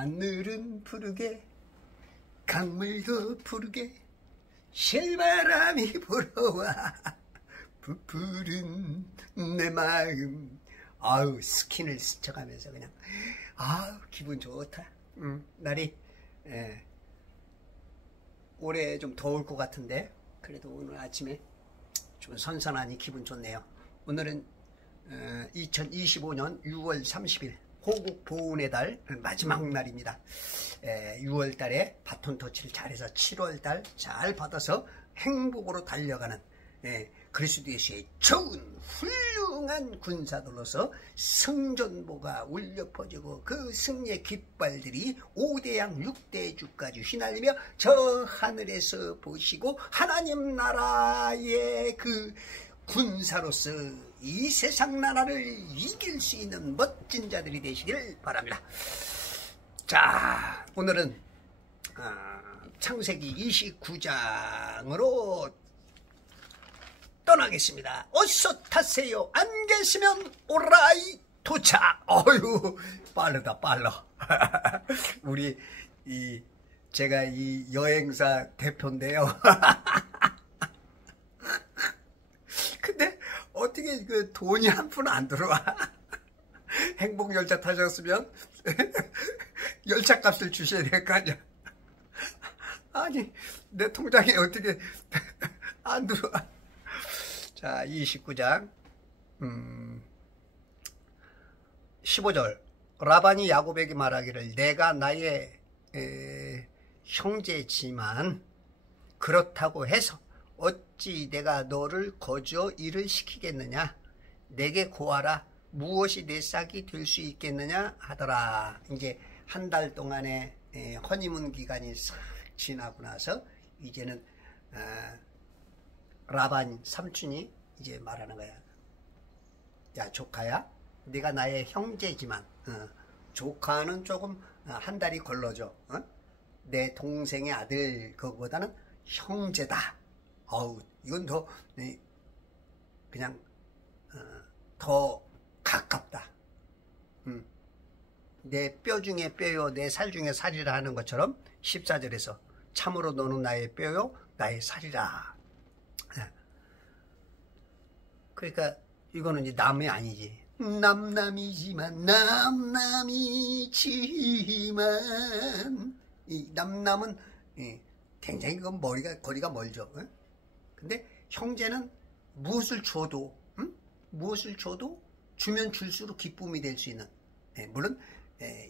하늘은 푸르게 강물도 푸르게 실바람이 불어와 부푸른 내 마음. 아우, 스킨을 스쳐가면서 그냥 아우 기분 좋다. 날이 올해 좀 더울 것 같은데 그래도 오늘 아침에 좀 선선하니 기분 좋네요. 오늘은 2025년 6월 30일 호국 보훈의 달 마지막 날입니다. 6월 달에 바톤 터치를 잘해서 7월 달 잘 받아서 행복으로 달려가는 그리스도의 좋은 훌륭한 군사들로서 승전보가 울려 퍼지고 그 승리의 깃발들이 5대양 6대주까지 휘날리며 저 하늘에서 보시고 하나님 나라의 그 군사로서 이 세상 나라를 이길 수 있는 멋진 자들이 되시길 바랍니다. 자, 오늘은 창세기 29장으로 떠나겠습니다. 어서 타세요. 안 계시면 오라이 도착. 어휴, 빠르다 빨라. 우리 제가 이 여행사 대표인데요. 근데 어떻게 그 돈이 한 푼 안 들어와? 행복열차 타셨으면 열차 값을 주셔야 될 거 아니야. 아니 내 통장에 어떻게 안 들어와. 자, 29장 15절. 라반이 야곱에게 말하기를 내가 나의 형제지만 그렇다고 해서 어찌 내가 너를 거저 일을 시키겠느냐. 내게 고하라. 무엇이 내 싹이 될 수 있겠느냐 하더라. 이제 한 달 동안의 허니문 기간이 싹 지나고 나서 이제는 라반 삼촌이 이제 말하는 거야. 야 조카야, 네가 나의 형제지만 조카는 조금 한 달이 걸러져. 내 동생의 아들 그거보다는 형제다. 어우, 이건 더 그냥 더 가깝다. 내 뼈 중에 뼈요 내 살 중에 살이라 하는 것처럼 14절에서 참으로 너는 나의 뼈요 나의 살이라. 그러니까 이거는 이제 남이 아니지. 남남이지만 이 남남은 굉장히 그건 거리가 멀죠. 근데 형제는 무엇을 줘도 무엇을 줘도 주면 줄수록 기쁨이 될 수 있는, 물론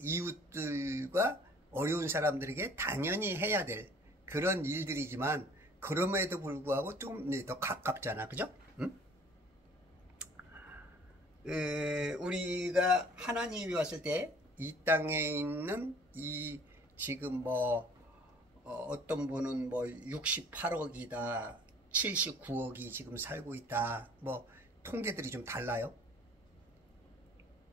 이웃들과 어려운 사람들에게 당연히 해야 될 그런 일들이지만 그럼에도 불구하고 좀 더 가깝잖아. 그죠? 우리가 하나님이 왔을 때 이 땅에 있는 이 지금 뭐 어떤 분은 뭐 68억이다 79억이 지금 살고 있다, 뭐 통계들이 좀 달라요.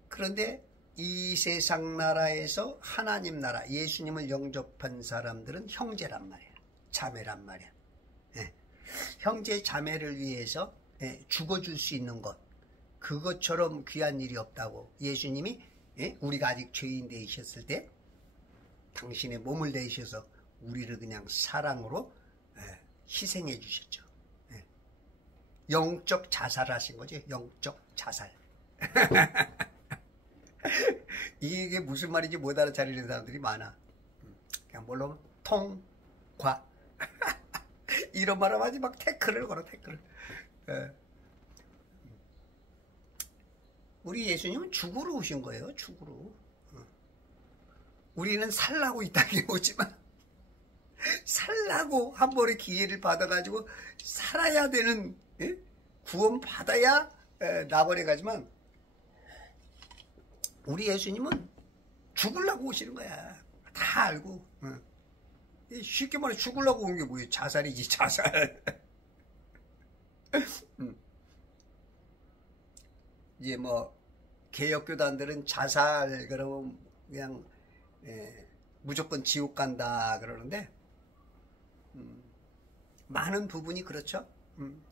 그런데 이 세상 나라에서 하나님 나라 예수님을 영접한 사람들은 형제란 말이야, 자매란 말이야. 형제 자매를 위해서 죽어줄 수 있는 것, 그것처럼 귀한 일이 없다고. 예수님이 우리가 아직 죄인 되셨을 때 당신의 몸을 내셔서 우리를 그냥 사랑으로 희생해 주셨죠. 영적 자살하신 거지. 영적 자살. 이게 무슨 말인지 못 알아차리는 사람들이 많아. 그냥 뭘로 통과 이런 말 하면 막 태클을 걸어. 태클을. 우리 예수님은 죽으러 오신 거예요. 죽으러. 우리는 살라고 이 땅에 오지만 살라고 한 번의 기회를 받아가지고 살아야 되는, 구원 받아야 나버려 가지만 우리 예수님은 죽으려고 오시는 거야. 다 알고. 쉽게 말해 죽으려고 온 게 뭐예요? 자살이지, 자살. 이제 뭐 개혁교단들은 자살 그러면 그냥 무조건 지옥 간다 그러는데, 많은 부분이 그렇죠.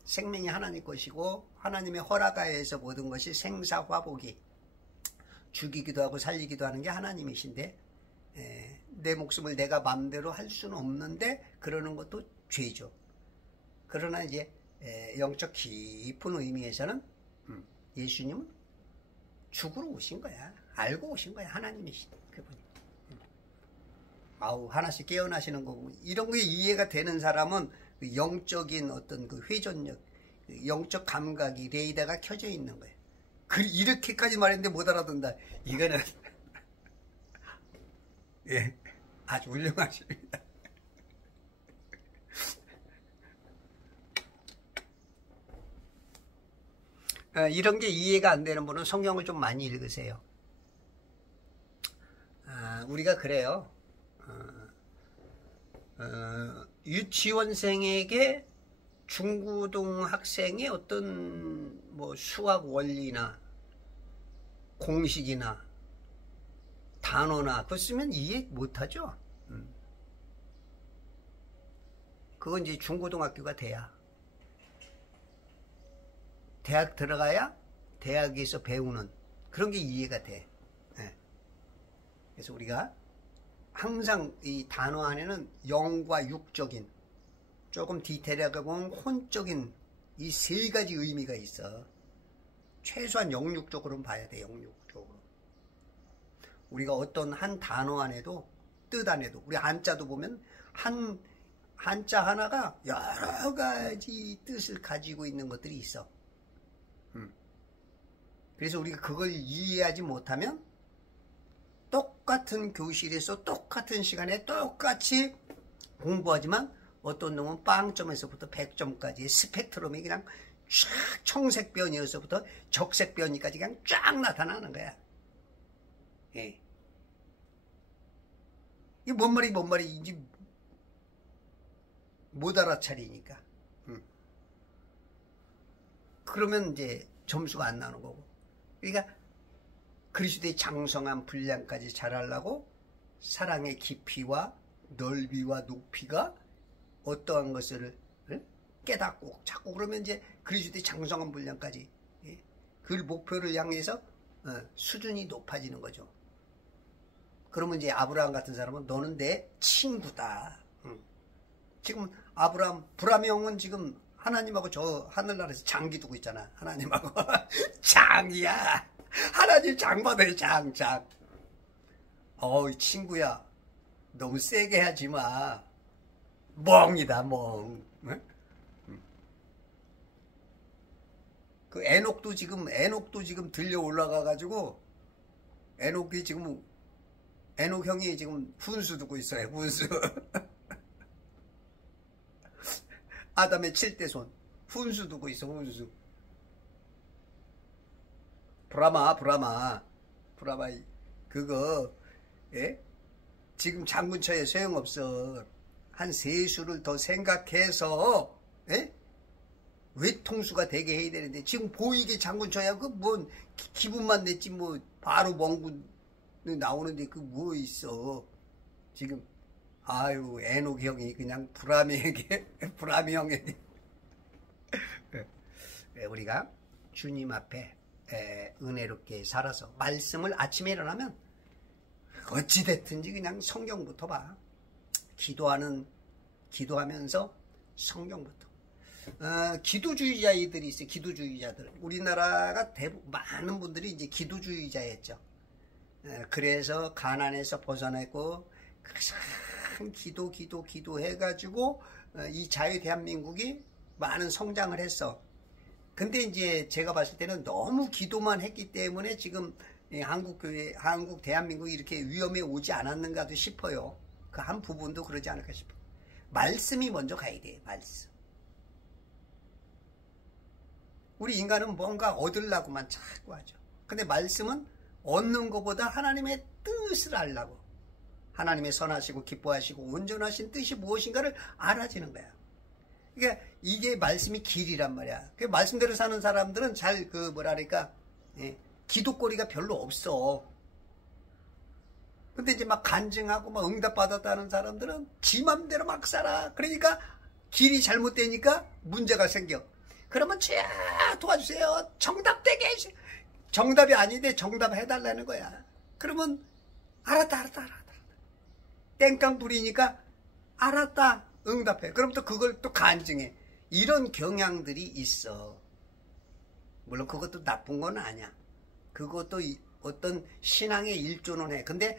생명이 하나님 것이고 하나님의 허락하에서 모든 것이 생사화복이, 죽이기도 하고 살리기도 하는 게 하나님이신데 내 목숨을 내가 마음대로 할 수는 없는데 그러는 것도 죄죠. 그러나 이제 영적 깊은 의미에서는 예수님은 죽으러 오신 거야. 알고 오신 거야. 하나님이신 그분이. 아우, 하나씩 깨어나시는 거고, 이런 게 이해가 되는 사람은 영적인 어떤 그 회전력, 영적 감각이 레이더가 켜져 있는 거예요. 이렇게까지 말했는데 못 알아듣는다. 이거는 예, 아주 훌륭하십니다. 이런 게 이해가 안 되는 분은 성경을 좀 많이 읽으세요. 우리가 그래요. 유치원생에게 중고등 학생의 어떤 뭐 수학 원리나 공식이나 단어나 그거 쓰면 이해 못하죠. 그건 이제 중고등학교가 돼야, 대학 들어가야 대학에서 배우는 그런 게 이해가 돼. 그래서 우리가 항상 이 단어 안에는 영과 육적인, 조금 디테일하게 보면 혼적인 이 세 가지 의미가 있어. 최소한 영육적으로는 봐야 돼. 영육적으로. 우리가 어떤 한 단어 안에도, 뜻 안에도, 우리 한자도 보면 한자 하나가 여러 가지 뜻을 가지고 있는 것들이 있어. 그래서 우리가 그걸 이해하지 못하면 똑같은 교실에서 똑같은 시간에 똑같이 공부하지만 어떤 놈은 빵점에서부터 100점까지 스펙트럼이 그냥 쫙 청색변이어서부터 적색변이까지 그냥 쫙 나타나는 거야. 예. 이게 뭔 말인지 못 알아차리니까. 그러면 이제 점수가 안 나오는 거고. 그러니까 그리스도의 장성한 분량까지 잘하려고 사랑의 깊이와 넓이와 높이가 어떠한 것을 깨닫고 자꾸 그러면 이제 그리스도의 장성한 분량까지, 그 목표를 향해서 수준이 높아지는 거죠. 그러면 이제 아브라함 같은 사람은 너는 내 친구다. 지금 브라함 형은 지금 하나님하고 저 하늘나라에서 장 기두고 있잖아. 하나님하고 장이야. 하나님 장 받아요. 장. 어이 친구야, 너무 세게 하지 마. 멍이다 멍. 그 에녹도 지금 들려 올라가 가지고 에녹 형이 지금 훈수 두고 있어요. 훈수. 아담의 7대 손 훈수 두고 있어. 훈수. 브라마 그거, 예? 지금 장군처에 소용없어. 한 3수를 더 생각해서, 예? 외통수가 되게 해야 되는데 지금 보이게 장군처야. 그 뭔 기분만 냈지 뭐 바로 멍군 나오는데 그 뭐 있어 지금. 아유, 에녹 형이 그냥 브라미 형에게 우리가 주님 앞에 은혜롭게 살아서 말씀을 아침에 일어나면 어찌됐든지 그냥 성경부터 봐. 기도하면서 성경부터. 기도주의자들이 있어요. 기도주의자들. 우리나라가 많은 분들이 이제 기도주의자였죠. 그래서 가난에서 벗어났고 큰 기도 해가지고 이 자유 대한민국이 많은 성장을 했어. 근데 이제 제가 봤을 때는 너무 기도만 했기 때문에 지금 한국 대한민국이 이렇게 위험에 오지 않았는가도 싶어요. 그 한 부분도 그러지 않을까 싶어요. 말씀이 먼저 가야 돼요. 말씀. 우리 인간은 뭔가 얻으려고만 자꾸 하죠. 근데 말씀은 얻는 것보다 하나님의 뜻을 알라고, 하나님의 선하시고 기뻐하시고 온전하신 뜻이 무엇인가를 알아지는 거야. 그러니까 이게 말씀이 길이란 말이야. 그 말씀대로 사는 사람들은 잘 기도거리가 별로 없어. 근데 이제 막 간증하고 막 응답받았다는 사람들은 지 맘대로 막 살아. 그러니까 길이 잘못되니까 문제가 생겨. 그러면 쥐야 도와주세요. 정답되게 해주세요. 정답이 아닌데 정답 해달라는 거야. 그러면 알았다. 땡깡 부리니까 알았다 응답해. 그럼 또 그걸 또 간증해. 이런 경향들이 있어. 물론 그것도 나쁜 건 아니야. 그것도 어떤 신앙의 일조는 해. 근데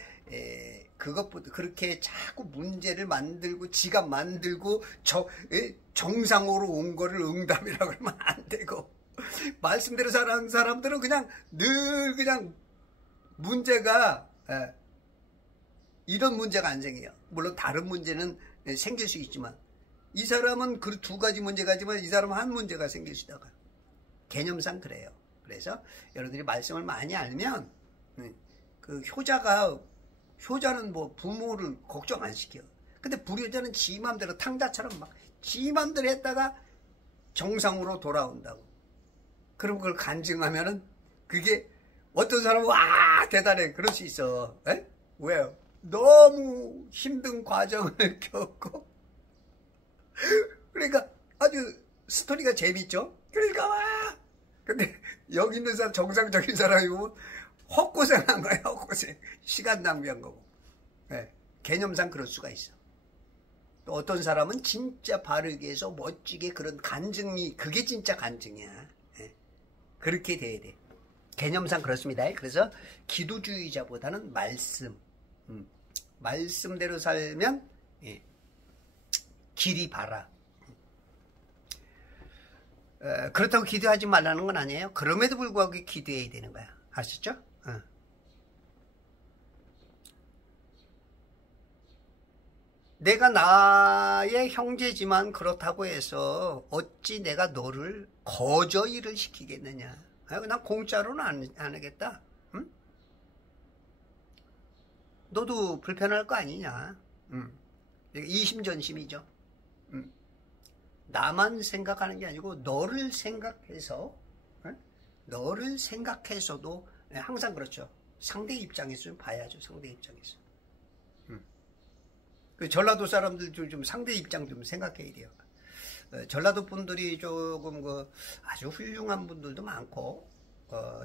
그것보다 그렇게 자꾸 문제를 만들고 지가 만들고 정상으로 온 거를 응답이라고 하면 안 되고, 말씀대로 사는 사람들은 그냥 늘 그냥 문제가 이런 문제가 안 생겨요. 물론 다른 문제는 생길 수 있지만 이 사람은 그 두 가지 문제가 있지만 이 사람은 한 문제가 생길 수 있다가 개념상 그래요. 그래서 여러분들이 말씀을 많이 알면 그 효자는 뭐 부모를 걱정 안 시켜. 근데 불효자는 지 맘대로 탕자처럼 막 지 맘대로 했다가 정상으로 돌아온다고. 그럼 그걸 간증하면은 그게 어떤 사람은 와 대단해 그럴 수 있어. 에? 왜요? 너무 힘든 과정을 겪고 그러니까 아주 스토리가 재밌죠. 그러니까 와 근데 여기 있는 사람 정상적인 사람이 보면 헛고생한 거야. 헛고생. 시간 낭비한 거고. 네. 개념상 그럴 수가 있어. 또 어떤 사람은 진짜 바르게 해서 멋지게 그런 간증이 그게 진짜 간증이야. 네. 그렇게 돼야 돼. 개념상 그렇습니다. 그래서 기도주의자보다는 말씀대로 살면 길이 바라. 그렇다고 기도하지 말라는 건 아니에요. 그럼에도 불구하고 기도해야 되는 거야. 아시죠? 내가 나의 형제지만 그렇다고 해서 어찌 내가 너를 거저 일을 시키겠느냐. 난 공짜로는 안 하겠다. 응? 너도 불편할 거 아니냐. 이심전심이죠. 나만 생각하는 게 아니고 너를 생각해서, 너를 생각해서도 항상 그렇죠. 상대 입장에서 좀 봐야죠. 상대 입장에서. 그 전라도 사람들 좀 상대 입장 좀 생각해야 돼요. 전라도 분들이 조금 아주 훌륭한 분들도 많고,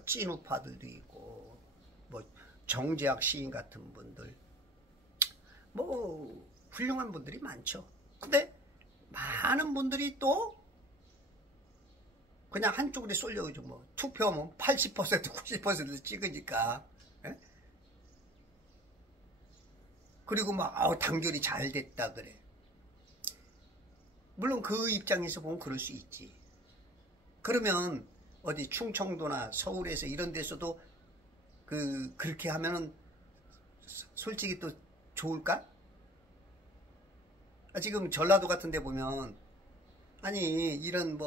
찐우파들도 있고, 뭐 정재학 시인 같은 분들, 뭐 훌륭한 분들이 많죠. 근데 많은 분들이 또 그냥 한쪽으로 쏠려오죠. 뭐 투표하면 80% 90% 찍으니까. 에? 그리고 막 단결이 잘 됐다 그래. 물론 그 입장에서 보면 그럴 수 있지. 그러면 어디 충청도나 서울에서 이런 데서도 그렇게 하면은 솔직히 또 좋을까? 지금 전라도 같은 데 보면 아니 이런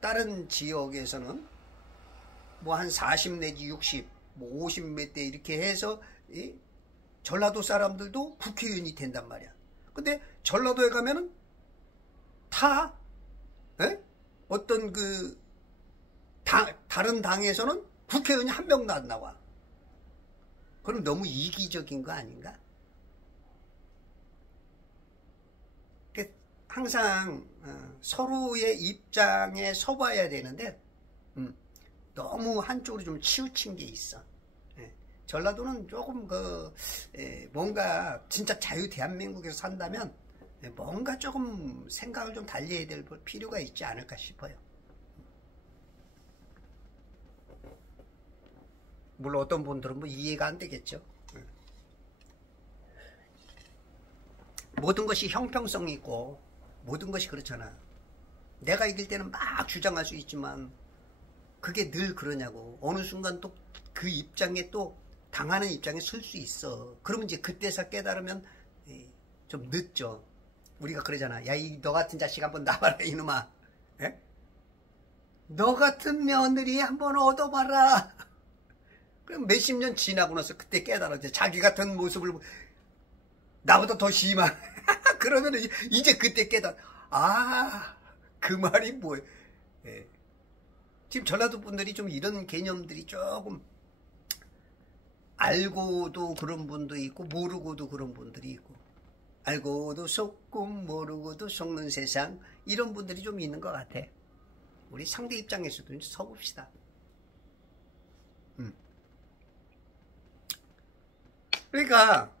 다른 지역에서는 뭐 한 40 내지 60, 뭐 50 몇 대 이렇게 해서 전라도 사람들도 국회의원이 된단 말이야. 근데 전라도에 가면은 다 어떤 다른 당에서는 국회의원이 한 명도 안 나와. 그럼 너무 이기적인 거 아닌가? 항상 서로의 입장에 서봐야 되는데 너무 한쪽으로 좀 치우친 게 있어. 전라도는 조금 뭔가 진짜 자유 대한민국에서 산다면 뭔가 조금 생각을 좀 달리 해야 될 필요가 있지 않을까 싶어요. 물론 어떤 분들은 뭐 이해가 안 되겠죠. 모든 것이 형평성이 있고 모든 것이 그렇잖아. 내가 이길 때는 막 주장할 수 있지만 그게 늘 그러냐고. 어느 순간 또 그 입장에 또 당하는 입장에 설 수 있어. 그러면 이제 그때서 깨달으면 좀 늦죠. 우리가 그러잖아. 야, 너 같은 자식 한번 나와라 이놈아. 에? 너 같은 며느리 한번 얻어봐라. 그럼 몇십 년 지나고 나서 그때 깨달았지. 자기 같은 모습을 나보다 더 심한. 그러면 이제 그때 깨달아. 그 말이 뭐예요? 지금 전라도 분들이 좀 이런 개념들이 조금 알고도 그런 분도 있고 모르고도 그런 분들이 있고, 알고도 속고 모르고도 속는 세상, 이런 분들이 좀 있는 것 같아. 우리 상대 입장에서도 좀 서봅시다. 그러니까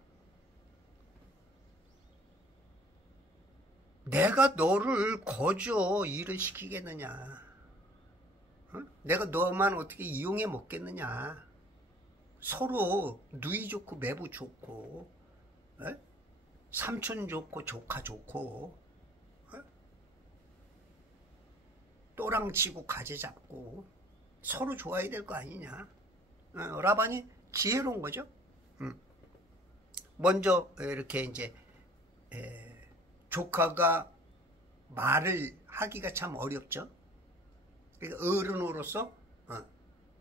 내가 너를 거저 일을 시키겠느냐? 응? 내가 너만 어떻게 이용해 먹겠느냐? 서로 누이 좋고 매부 좋고, 에? 삼촌 좋고 조카 좋고, 에? 또랑 치고 가재 잡고 서로 좋아야 될 거 아니냐? 라반이 지혜로운 거죠. 먼저 이렇게 이제 조카가 말을 하기가 참 어렵죠. 그러니까 어른으로서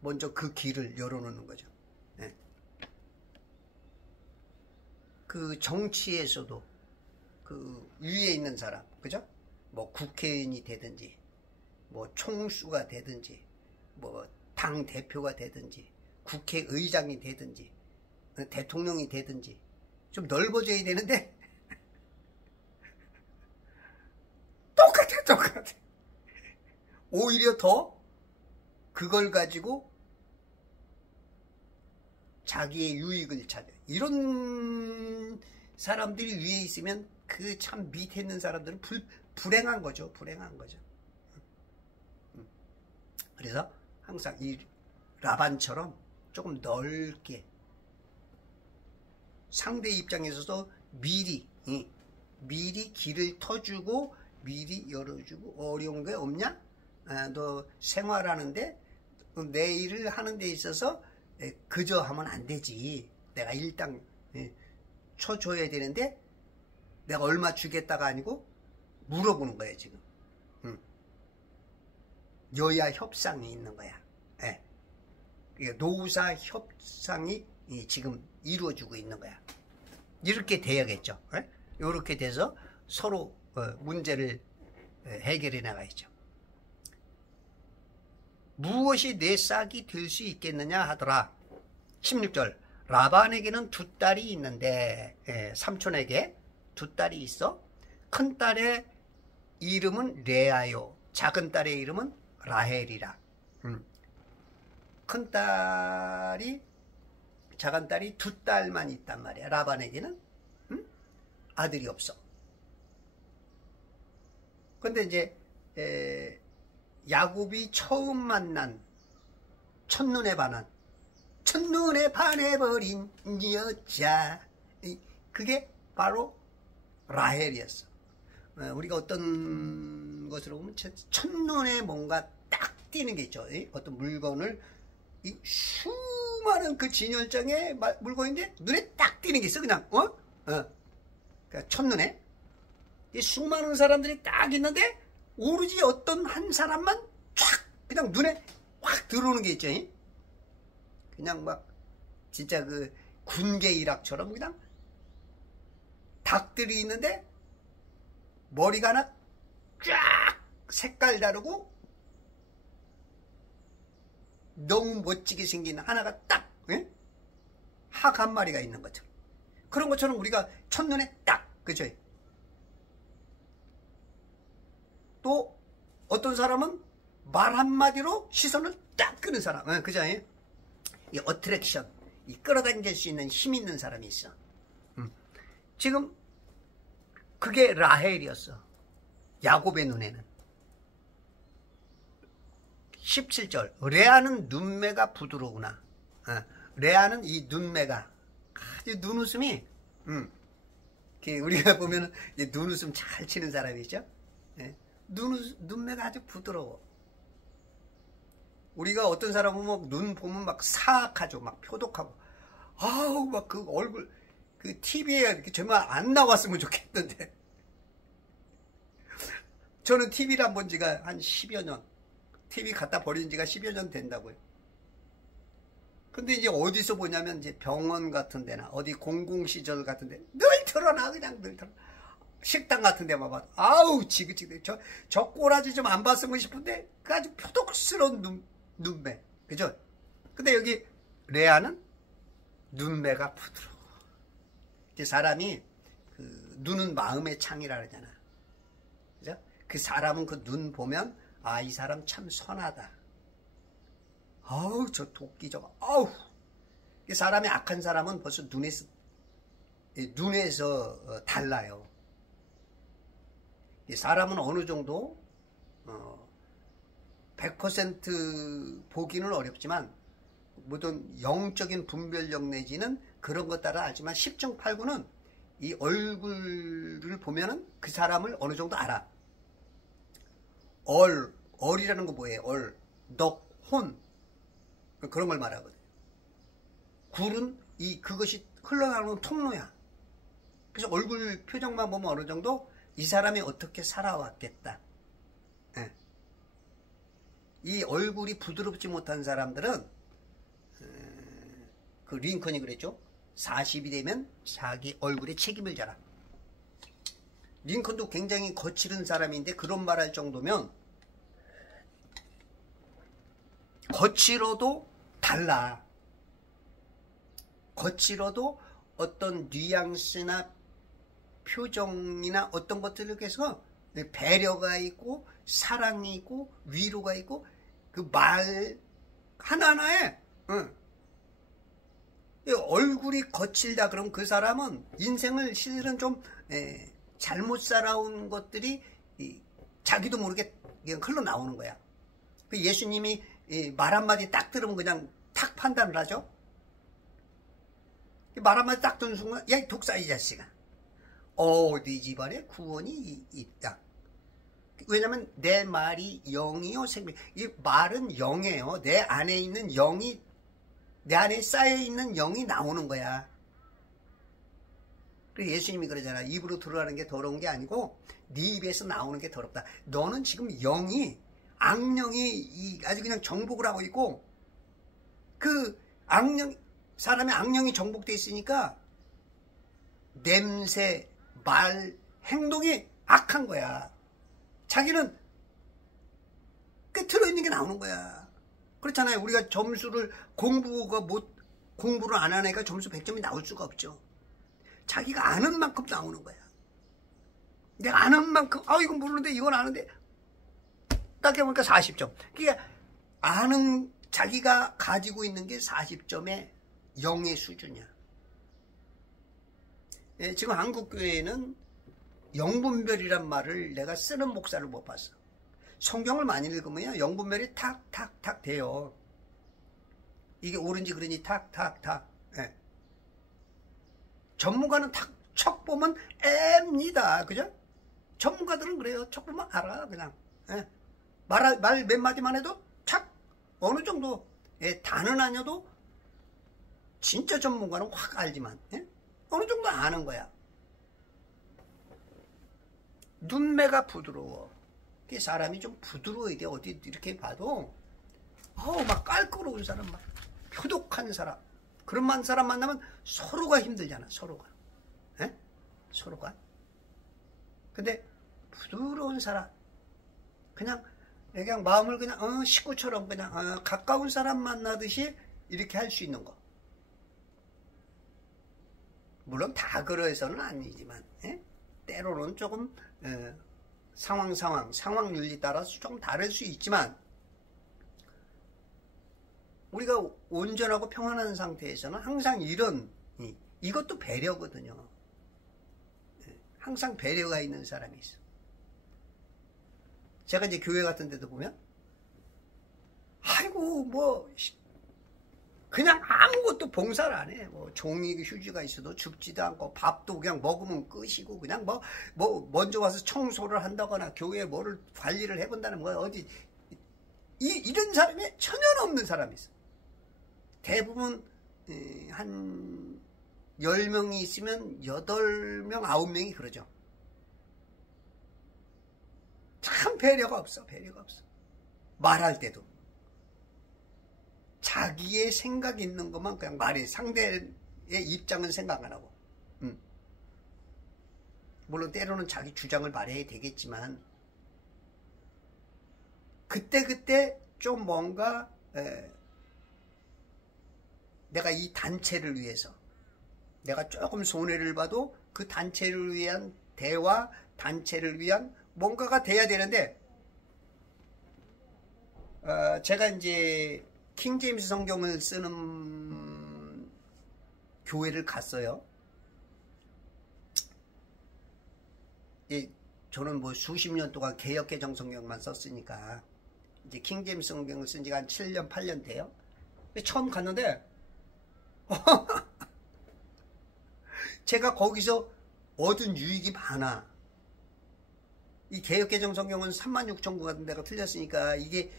먼저 그 길을 열어놓는 거죠. 그 정치에서도 그 위에 있는 사람, 그죠? 뭐 국회의원이 되든지, 뭐 총수가 되든지, 뭐 당 대표가 되든지, 국회의장이 되든지, 대통령이 되든지 좀 넓어져야 되는데 똑같아. 오히려 더 그걸 가지고 자기의 유익을 찾아. 이런 사람들이 위에 있으면 그 참 밑에 있는 사람들은 불행한 거죠. 그래서 항상 이 라반처럼 조금 넓게 상대 입장에서도 미리 길을 터주고 미리 열어주고, 어려운 게 없냐? 너 생활하는데 내 일을 하는 데 있어서 그저 하면 안 되지. 내가 일당 쳐줘야 되는데 내가 얼마 주겠다가 아니고 물어보는 거예요 지금. 여야 협상이 있는 거야. 노사 협상이 지금 이루어지고 있는 거야. 이렇게 돼야겠죠. 이렇게 돼서 서로 문제를 해결해 나가야죠. 무엇이 내 싹이 될 수 있겠느냐 하더라. 16절 라반에게는 두 딸이 있는데, 삼촌에게 두 딸이 있어. 큰 딸의 이름은 레아요, 작은 딸의 이름은 라헬이라. 큰 딸이, 작은 딸이 두 딸만 있단 말이야. 라반에게는 아들이 없어. 근데 이제 야곱이 처음 만난, 첫눈에 반해버린 여자, 그게 바로 라헬이었어. 우리가 어떤 것으로 보면 첫눈에 뭔가 딱 띄는 게 있죠. 어떤 물건을 수많은 그 진열장에 물건인데 눈에 딱 띄는 게 있어. 그냥 그러니까 첫눈에 이 수많은 사람들이 딱 있는데 오로지 어떤 한 사람만 쫙 그냥 눈에 확 들어오는 게 있죠. 그냥 막 진짜 그 군계 일학처럼 그냥 닭들이 있는데 머리가 하나 쫙 색깔 다르고 너무 멋지게 생긴 하나가 딱 학 한 마리가 있는 것처럼, 그런 것처럼 우리가 첫눈에 딱, 그죠? 또 어떤 사람은 말 한마디로 시선을 딱 끄는 사람, 그죠? 이 어트랙션, 이 끌어당길 수 있는 힘 있는 사람이 있어. 지금 그게 라헬이었어. 야곱의 눈에는. 17절 레아는 눈매가 부드러우나. 레아는 이 눈매가 아주 눈웃음이 우리가 보면은 눈웃음 잘 치는 사람이 있죠. 눈매가 아주 부드러워. 우리가 어떤 사람은 막 눈 보면 막 사악하죠. 막 표독하고. 아우, 막 그 얼굴, 그 TV에 이렇게 정말 안 나왔으면 좋겠는데. 저는 TV를 안 본 지가 한 10여 년. TV 갖다 버린 지가 10여 년 된다고요. 근데 이제 어디서 보냐면 이제 병원 같은 데나 어디 공공시설 같은 데 늘 틀어놔. 그냥 늘 틀어. 식당 같은 데만 봐도 아우 지긋지긋해. 저 꼬라지 좀 안 봤으면 싶은데 그 아주 표독스러운 눈매, 그죠? 근데 여기 레아는 눈매가 부드러워. 이제 사람이 그 눈은 마음의 창이라 그러잖아, 그죠? 그 사람은 그 눈 보면 아, 이 사람 참 선하다. 아우 저 도끼 저거, 아우. 사람이 악한 사람은 벌써 눈에서 달라요. 사람은 어느 정도 100% 보기는 어렵지만 모든 영적인 분별력 내지는 그런 것 따라 알지만 10중 8구는 이 얼굴을 보면은 그 사람을 어느 정도 알아. 얼이라는 거 뭐예요? 덕, 혼 그런 걸 말하거든. 굴은 그것이 흘러나오는 통로야. 그래서 얼굴 표정만 보면 어느 정도 이 사람이 어떻게 살아왔겠다. 예. 이 얼굴이 부드럽지 못한 사람들은 그 링컨이 그랬죠. 40이 되면 자기 얼굴에 책임을 져라. 링컨도 굉장히 거칠은 사람인데 그런 말 할 정도면 거칠어도 달라. 거칠어도 어떤 뉘앙스나 표정이나 어떤 것들을 해서 배려가 있고 사랑이 있고 위로가 있고 그 말 하나하나에 얼굴이 거칠다 그러면 그 사람은 인생을 실은 좀 잘못 살아온 것들이 자기도 모르게 그냥 흘러나오는 거야. 그 예수님이 말 한마디 딱 들으면 그냥 탁 판단을 하죠. 말 한마디 딱 듣는 순간 야 이 독사 이 자식아 네 집안에 구원이 있다. 왜냐면 내 말이 영이요 생명. 이 말은 영이에요. 내 안에 있는 영이 내 안에 쌓여있는 영이 나오는 거야. 그래서 예수님이 그러잖아. 입으로 들어가는 게 더러운 게 아니고 네 입에서 나오는 게 더럽다. 너는 지금 영이 악령이 아주 그냥 정복을 하고 있고 그 사람의 악령이 정복되어 있으니까 냄새, 말, 행동이 악한 거야. 자기는 꿰뚫어 있는 게 나오는 거야. 그렇잖아요. 우리가 점수를 공부를 안 하는 애가 점수 100점이 나올 수가 없죠. 자기가 아는 만큼 나오는 거야. 내가 아는 만큼 이건 모르는데 이건 아는데 딱 해보니까 40점. 그러니까 자기가 가지고 있는 게 40점의 영의 수준이야. 지금 한국교회에는 영분별이란 말을 내가 쓰는 목사를 못 봤어. 성경을 많이 읽으면 영분별이 탁탁탁 돼요. 이게 옳은지 그런지 탁탁탁. 전문가는 척 보면 앱니다. 그죠? 전문가들은 그래요. 척 보면 알아. 그냥. 말 몇 마디만 해도 착 어느 정도 다는 아니어도 진짜 전문가는 확 알지만 어느 정도 아는 거야. 눈매가 부드러워. 사람이 좀 부드러워야 돼. 어디 이렇게 봐도 막 깔끔한 사람, 막 효독한 사람, 그런 사람 만나면 서로가 힘들잖아. 서로가. 근데 부드러운 사람, 그냥 마음을 그냥 식구처럼 그냥 가까운 사람 만나듯이 이렇게 할 수 있는 거. 물론 다 그러해서는 아니지만 때로는 조금 상황 윤리 따라서 조금 다를 수 있지만 우리가 온전하고 평안한 상태에서는 항상 이것도 배려거든요. 항상 배려가 있는 사람이 있어. 제가 이제 교회 같은 데도 보면 그냥 아무것도 봉사를 안 해. 종이 휴지가 있어도 줍지도 않고 밥도 그냥 먹으면 끝이고 그냥 먼저 와서 청소를 한다거나 교회에 뭐를 관리를 해본다는 거야. 어디 이런 사람이 전혀 없는 사람이 있어. 대부분 한 10명이 있으면 8명, 9명이 그러죠. 참 배려가 없어. 말할 때도. 자기의 생각이 있는 것만 그냥 말해. 상대의 입장은 생각 안 하고. 물론 때로는 자기 주장을 말해야 되겠지만 그때 좀 뭔가 내가 이 단체를 위해서 내가 조금 손해를 봐도 그 단체를 위한 대화, 단체를 위한 뭔가가 돼야 되는데 제가 이제 킹제임스 성경을 쓰는 교회를 갔어요. 저는 뭐 수십 년 동안 개역개정 성경만 썼으니까 이제 킹제임스 성경을 쓴 지가 한 7년 8년 돼요. 처음 갔는데 제가 거기서 얻은 유익이 많아. 이 개역개정 성경은 36,000구 같은 데가 틀렸으니까 이게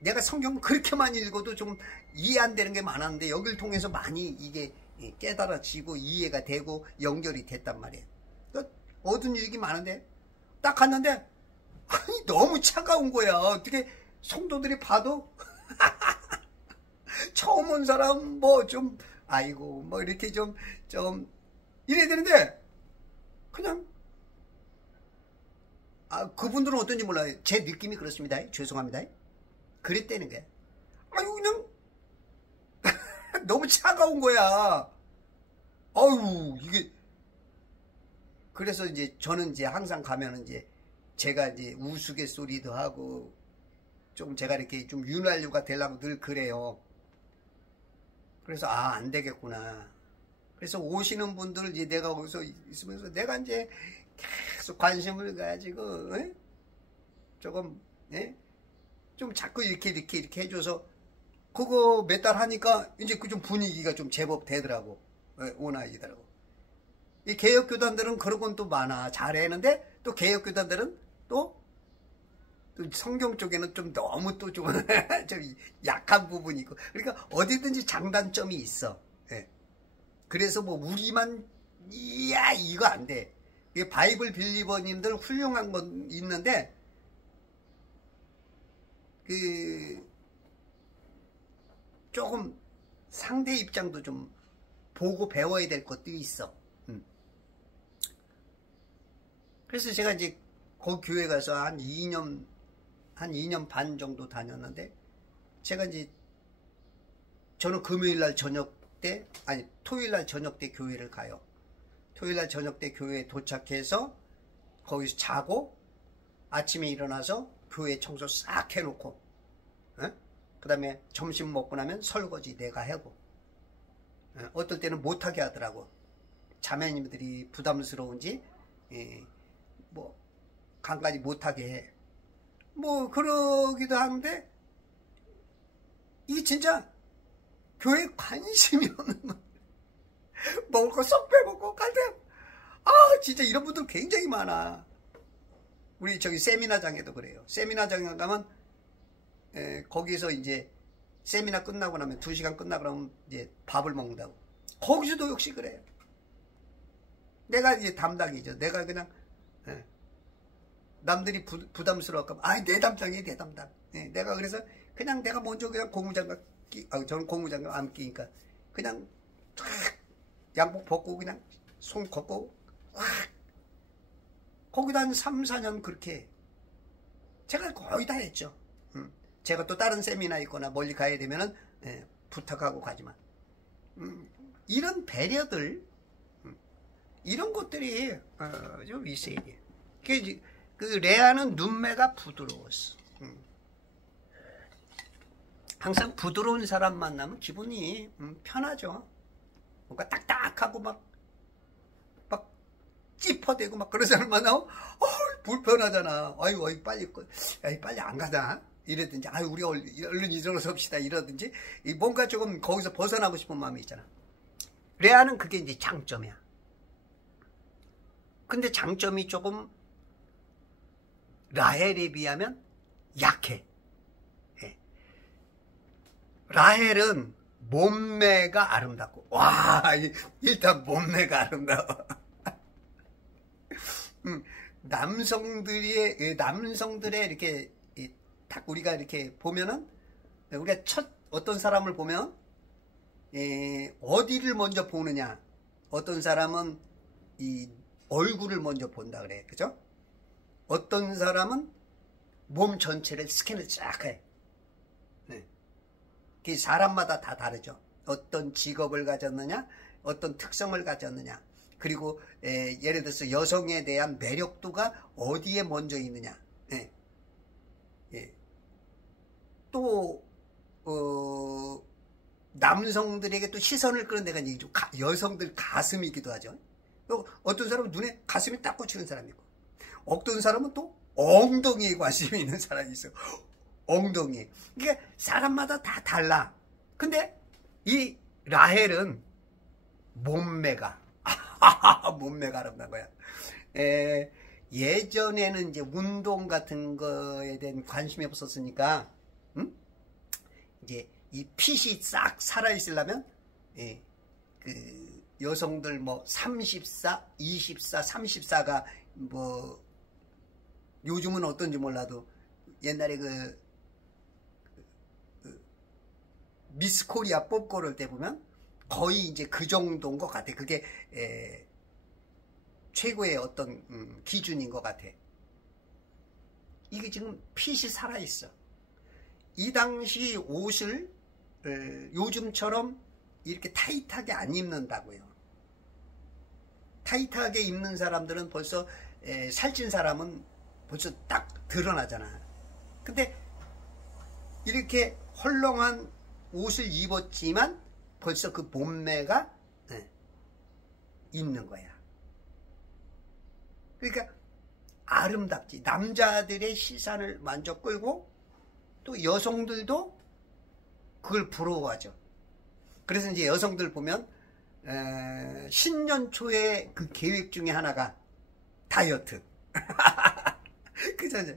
내가 성경 그렇게 많이 읽어도 좀 이해 안 되는 게 많았는데 여기를 통해서 많이 이게 깨달아지고 이해가 되고 연결이 됐단 말이에요. 그러니까 얻은 유익이 많은데 딱 갔는데 아니 너무 차가운 거야. 어떻게 성도들이 봐도 처음 온 사람 뭐 좀 아이고 뭐 이렇게 좀 이래야 되는데 그냥 그분들은 어떤지 몰라요. 제 느낌이 그렇습니다. 죄송합니다. 그랬다는 거야. 아유 그냥 너무 차가운 거야. 아유 이게 그래서 이제 저는 이제 항상 가면은 이제 제가 이제 우스갯소리도 하고 좀 제가 이렇게 좀 윤활유가 되려고 늘 그래요. 그래서 안 되겠구나. 그래서 오시는 분들 이제 내가 거기서 있으면서 내가 이제 계속 관심을 가지고 조금 좀 자꾸 이렇게 해줘서 그거 몇 달 하니까 이제 그 좀 분위기가 좀 제법 되더라고. 온화해지더라고. 이 개혁교단들은 그런 건 또 많아. 잘했는데 또 개혁교단들은 또 성경 쪽에는 좀 너무 또 좀 약한 부분이 있고. 그러니까 어디든지 장단점이 있어. 그래서 뭐 우리만 이거 안 돼. 바이블 빌리버님들 훌륭한 건 있는데 조금 상대 입장도 좀 보고 배워야 될 것들이 있어. 그래서 제가 이제 그 교회 가서 한 2년 반 정도 다녔는데 제가 이제 저는 금요일날 저녁 때 토요일날 저녁 때 교회를 가요. 토요일날 저녁 때 교회에 도착해서 거기서 자고 아침에 일어나서 교회 청소 싹 해놓고 그 다음에 점심 먹고 나면 설거지 내가 하고 어떨 때는 못하게 하더라고. 자매님들이 부담스러운지 뭐 간간히 못하게 해. 뭐 그러기도 하는데 이게 진짜 교회에 관심이 없는 거. 먹을 거 쏙 빼먹고 갈때 진짜 이런 분들 굉장히 많아. 우리 저기 세미나장에도 그래요. 세미나장에 가면 거기서 이제 세미나 끝나고 나면 2시간 끝나고 나면 이제 밥을 먹는다고. 거기서도 역시 그래요. 내가 이제 담당이죠. 내가 그냥 남들이 부담스러울까 봐 내 담당이에요. 내 담당. 내가 그래서 그냥 내가 먼저 그냥 고무장갑 저는 고무장갑 안 끼니까 그냥 양복 벗고 그냥 손 걷고 거기다 한 3, 4년 그렇게 제가 거의 다 했죠. 제가 또 다른 세미나 있거나 멀리 가야 되면은 부탁하고 가지만 이런 배려들 이런 것들이 좀 있어야 돼. 그 레아는 눈매가 부드러웠어. 항상 부드러운 사람 만나면 기분이 편하죠. 뭔가 딱딱하고 막 찝어대고 막 그런 사람 만나면 불편하잖아. 아유 빨리 안 가자 이러든지 우리 얼른 일어섭시다 이러든지 뭔가 조금 거기서 벗어나고 싶은 마음이 있잖아. 레아는 그게 이제 장점이야. 근데 장점이 조금 라헬에 비하면 약해. 라헬은 몸매가 아름답고 일단 몸매가 아름다워. 남성들의 이렇게 딱 우리가 이렇게 보면은 우리가 어떤 사람을 보면 어디를 먼저 보느냐. 어떤 사람은 이 얼굴을 먼저 본다 그래. 그죠? 어떤 사람은 몸 전체를 스캔을 쫙 해. 그 사람마다 다 다르죠. 어떤 직업을 가졌느냐, 어떤 특성을 가졌느냐, 그리고 예를 들어서 여성에 대한 매력도가 어디에 먼저 있느냐. 또 남성들에게 또 시선을 끄는 데가 이제 여성들 가슴이기도 하죠. 또 어떤 사람은 눈에 가슴이 딱 꽂히는 사람이 있고, 어떤 사람은 또 엉덩이에 관심이 있는 사람이 있어. 엉덩이. 그러니까 사람마다 다 달라. 근데 이 라헬은 몸매가 몸매가 아름다운 거야. 예전에는 이제 운동 같은 거에 대한 관심이 없었으니까, 이제 이 핏이 싹 살아있으려면, 그 여성들 뭐 34, 24, 34가 뭐 요즘은 어떤지 몰라도 옛날에 그 미스 코리아 뽑고 그럴 때 보면 거의 이제 그 정도인 것 같아. 그게 최고의 어떤 기준인 것 같아. 이게 지금 핏이 살아있어. 이 당시 옷을 요즘처럼 이렇게 타이트하게 안 입는다고요. 타이트하게 입는 사람들은 벌써 살찐 사람은 벌써 딱 드러나잖아. 근데 이렇게 헐렁한 옷을 입었지만 벌써 그 몸매가 있는 거야. 그러니까 아름답지. 남자들의 시선을 먼저 끌고 또 여성들도 그걸 부러워하죠. 그래서 이제 여성들 보면 신년 초에 그 계획 중에 하나가 다이어트.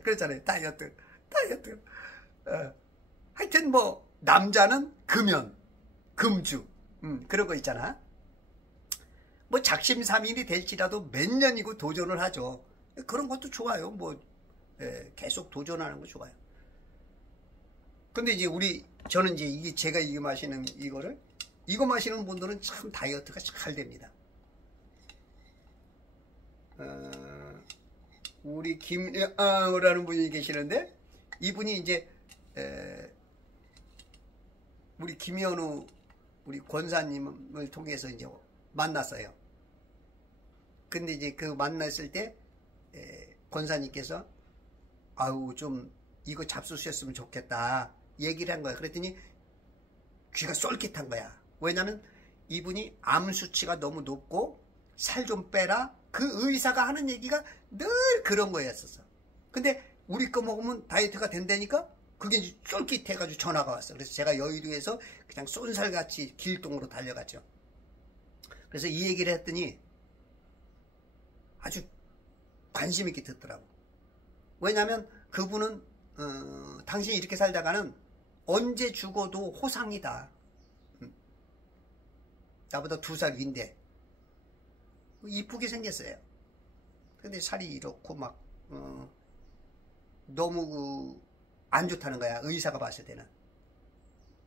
그렇잖아요. 다이어트. 하여튼 뭐 남자는 금연, 금주, 그런 거 있잖아. 뭐 작심삼일이 될지라도 몇 년이고 도전을 하죠. 그런 것도 좋아요. 뭐 계속 도전하는 거 좋아요. 근데 이제 저는 이제 이게 제가 이거 마시는 이거 마시는 분들은 참 다이어트가 잘 됩니다. 우리 김여라는 분이 계시는데, 이분이 이제 우리 김현우 우리 권사님을 통해서 이제 만났어요. 근데 이제 그 만났을 때 권사님께서 아우 좀 이거 잡수셨으면 좋겠다 얘기를 한 거야. 그랬더니 귀가 쏠깃한 거야. 왜냐면 이분이 암 수치가 너무 높고 살 좀 빼라, 그 의사가 하는 얘기가 늘 그런 거였었어. 근데 우리 거 먹으면 다이어트가 된다니까 그게 이제 쫄깃해가지고 전화가 왔어. 그래서 제가 여의도에서 그냥 쏜살같이 길동으로 달려갔죠. 그래서 이 얘기를 했더니 아주 관심 있게 듣더라고. 왜냐하면 그분은 당신이 이렇게 살다가는 언제 죽어도 호상이다. 나보다 2살 위인데 이쁘게 생겼어요. 근데 살이 이렇고 막 너무 안 좋다는 거야. 의사가 봤을 때는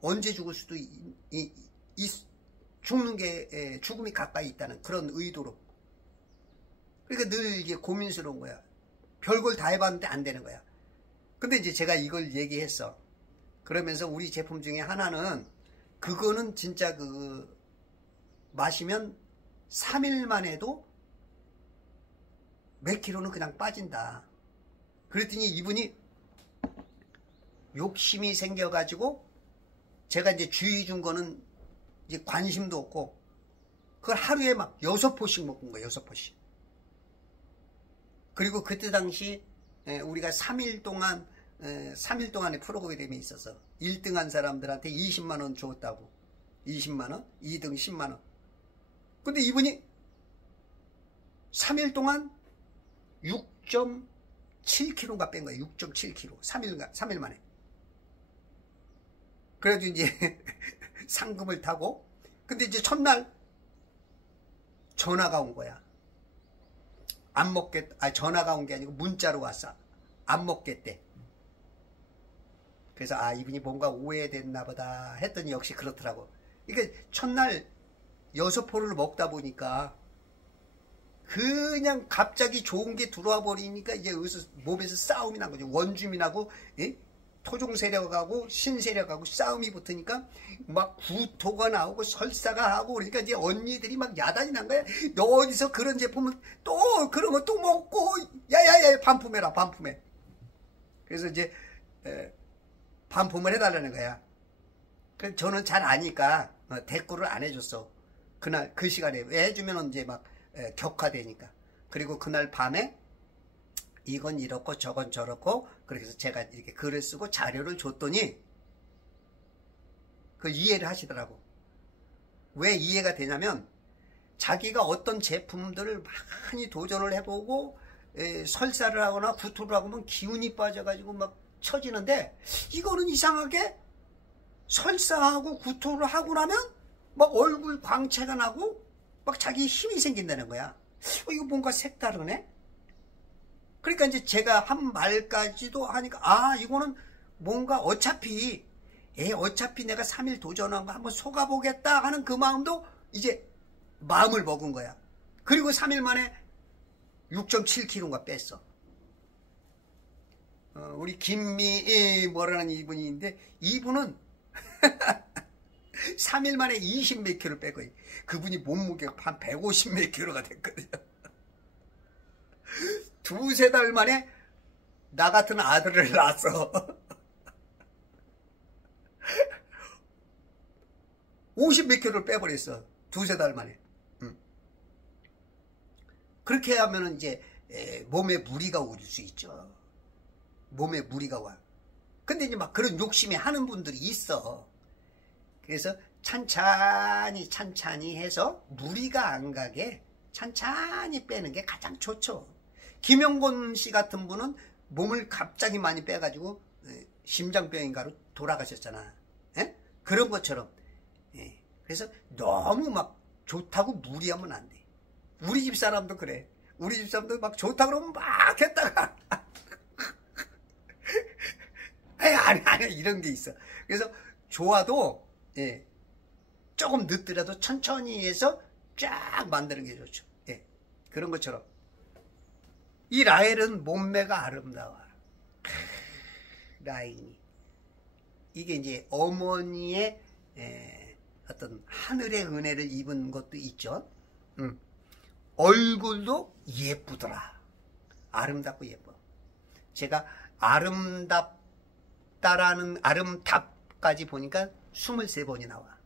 언제 죽을 수도 죽는 게 죽음이 가까이 있다는 그런 의도로. 그러니까 늘 이게 고민스러운 거야. 별걸 다 해봤는데 안 되는 거야. 근데 이제 제가 이걸 얘기했어. 그러면서 우리 제품 중에 하나는 그거는 진짜 마시면 3일만 해도 몇 킬로는 그냥 빠진다. 그랬더니 이분이 욕심이 생겨가지고 제가 이제 주의 준 거는 이제 관심도 없고 그걸 하루에 막 6포씩 먹은 거예요. 6포씩. 그리고 그때 당시 우리가 3일 동안의 프로그램이 있어서 1등한 사람들한테 20만 원 줬다고. 20만 원, 2등 10만 원. 근데 이분이 3일 동안 6.7kg가 뺀 거예요. 6.7kg. 3일 만에. 그래도 이제 상금을 타고, 근데 이제 첫날 전화가 온 거야. 안 먹겠다. 전화가 온 게 아니고 문자로 왔어. 안 먹겠대. 그래서 이분이 뭔가 오해됐나 보다 했더니 역시 그렇더라고. 그러니까 첫날 6포를 먹다 보니까 그냥 갑자기 좋은 게 들어와 버리니까 이제 몸에서 싸움이 난 거죠. 원주민하고 토종 세력하고 신세력하고 싸움이 붙으니까 막 구토가 나오고 설사가 하고, 그러니까 이제 언니들이 막 야단이 난 거야. 너 어디서 그런 제품을 또 그런 거 또 먹고, 야야야 반품해라 반품해. 그래서 이제 반품을 해달라는 거야. 그래서 저는 잘 아니까 대꾸를 안 해줬어. 그날 그 시간에 왜 해주면 이제 막 격화되니까. 그리고 그날 밤에 이건 이렇고 저건 저렇고, 그래서 제가 이렇게 글을 쓰고 자료를 줬더니 그 이해를 하시더라고. 왜 이해가 되냐면 자기가 어떤 제품들을 많이 도전을 해보고 설사를 하거나 구토를 하고면 기운이 빠져가지고 막 처지는데, 이거는 이상하게 설사하고 구토를 하고 나면 막 얼굴 광채가 나고 막 자기 힘이 생긴다는 거야. 이거 뭔가 색다르네. 그러니까 이제 제가 한 말까지도 하니까, 이거는 뭔가 어차피 내가 3일 도전한 거 한번 속아보겠다 하는 그 마음도 이제 마음을 먹은 거야. 그리고 3일 만에 6.7kg가 뺐어. 우리 김미 뭐라는 이분이 있는데, 이분은 3일 만에 20 몇 킬로 뺐거든요. 그분이 몸무게가 한 150 몇 킬로가 됐거든요. 두세 달 만에 나 같은 아들을 낳았어. 50 몇 킬로를 빼버렸어. 두세 달 만에. 그렇게 하면은 이제 몸에 무리가 올 수 있죠. 몸에 무리가 와. 근데 이제 막 그런 욕심이 하는 분들이 있어. 그래서 찬찬히 해서 무리가 안 가게 찬찬히 빼는 게 가장 좋죠. 김영곤 씨 같은 분은 몸을 갑자기 많이 빼가지고 심장병인가로 돌아가셨잖아. 에? 그런 것처럼. 그래서 너무 막 좋다고 무리하면 안 돼. 우리 집 사람도 그래. 우리 집 사람도 막 좋다 그러면 막 했다가 아니 이런 게 있어. 그래서 좋아도 조금 늦더라도 천천히 해서 쫙 만드는 게 좋죠. 그런 것처럼 이 라헬은 몸매가 아름다워. 라인이 이게 이제 어머니의 어떤 하늘의 은혜를 입은 것도 있죠. 얼굴도 예쁘더라. 아름답고 예뻐. 제가 아름답까지 보니까 23번이 나와.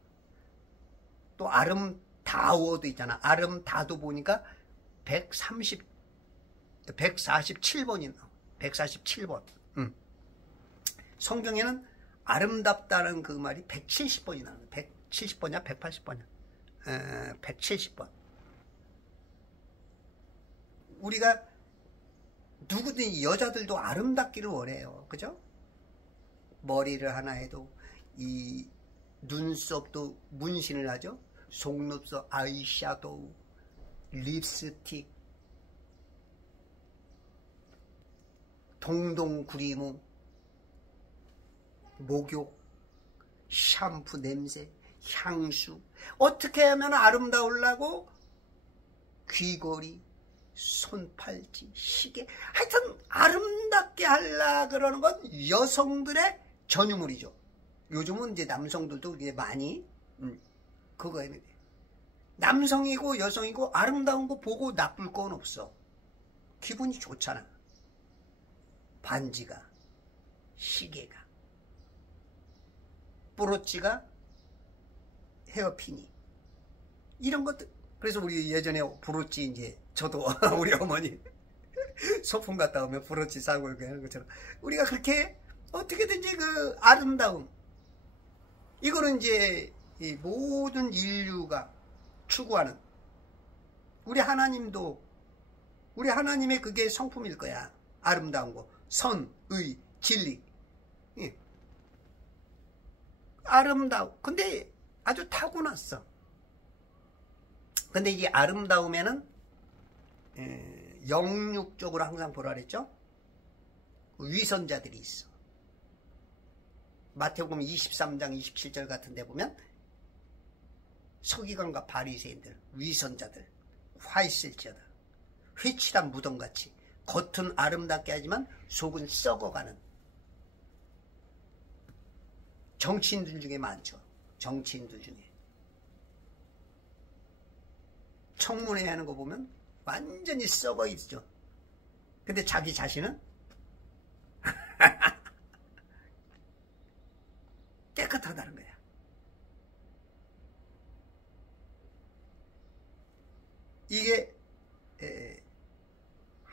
또 아름다워도 있잖아. 아름다도 보니까 147번이 나와. 147번. 성경에는 아름답다는 그 말이 170번이 나와. 170번이야? 180번이야? 170번. 우리가 누구든 여자들도 아름답기를 원해요. 그죠? 머리를 하나 해도 이 눈썹도 문신을 하죠. 속눈썹, 아이샤도우, 립스틱, 동동구리모, 목욕, 샴푸 냄새, 향수. 어떻게 하면 아름다우려고 귀걸이, 손팔찌, 시계, 하여튼 아름답게 하려 그러는 건 여성들의 전유물이죠. 요즘은 이제 남성들도 이제 많이 그거에 남성이고 여성이고 아름다운 거 보고 나쁠 건 없어. 기분이 좋잖아. 반지가, 시계가, 브로치가, 헤어핀이, 이런 것들. 그래서 우리 예전에 브로치 이제 저도 우리 어머니 소풍 갔다 오면 브로치 사고 이렇게 하는 것처럼 우리가 그렇게 어떻게든지 그 아름다움, 이거는 이제 이 모든 인류가 추구하는, 우리 하나님도, 우리 하나님의 그게 성품일 거야. 아름다운 거, 선, 의, 진리. 아름다워. 근데 아주 타고났어. 근데 이 아름다움에는 영육적으로 항상 보라 그랬죠. 위선자들이 있어. 마태복음 23장 27절 같은 데 보면 서기관과 바리새인들, 위선자들, 화 있을지어다. 회칠한 무덤같이 겉은 아름답게 하지만 속은 썩어가는 정치인들 중에 많죠. 정치인들 중에 청문회 하는 거 보면 완전히 썩어 있죠. 근데 자기 자신은 깨끗하다는 거야. 이게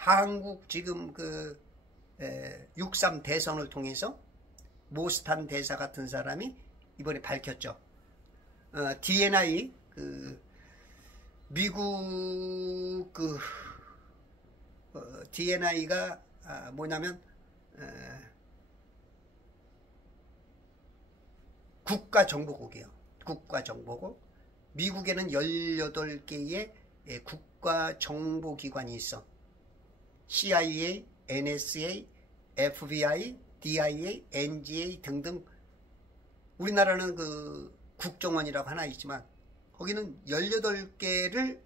한국 지금 6.3 대선을 통해서 모스탄 대사 같은 사람이 이번에 밝혔죠. DNI 미국 DNI가 뭐냐면 국가정보국이에요. 국가정보국. 미국에는 18개의 국가정보기관이 있어. CIA, NSA, FBI, DIA, NGA 등등. 우리나라는 국정원이라고 하나 있지만 거기는 18개를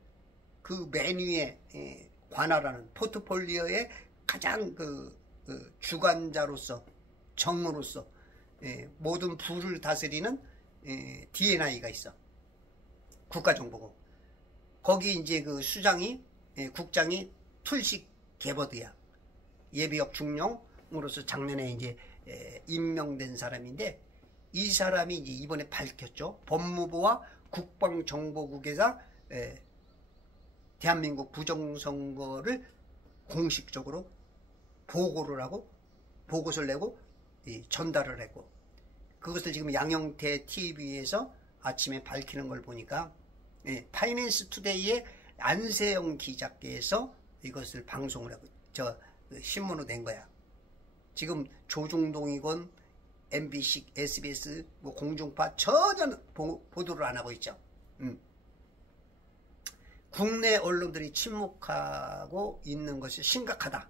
그 메뉴에 관할하는 포트폴리오의 가장 주관자로서 정으로서 모든 부를 다스리는 DNI가 있어. 국가정보국. 거기 이제 수장이 국장이 툴식 게버드야. 예비역 중령으로서 작년에 이제 임명된 사람인데, 이 사람이 이제 이번에 밝혔죠. 법무부와 국방정보국에서 대한민국 부정선거를 공식적으로 보고를 하고 보고서를 내고 전달을 했고, 그것을 지금 양형태 TV에서 아침에 밝히는 걸 보니까 파이낸스 투데이의 안세영 기자께서 이것을 방송을 하고 신문으로 낸 거야. 지금 조중동이건 MBC, SBS, 공중파 전혀 보도를 안 하고 있죠. 국내 언론들이 침묵하고 있는 것이 심각하다.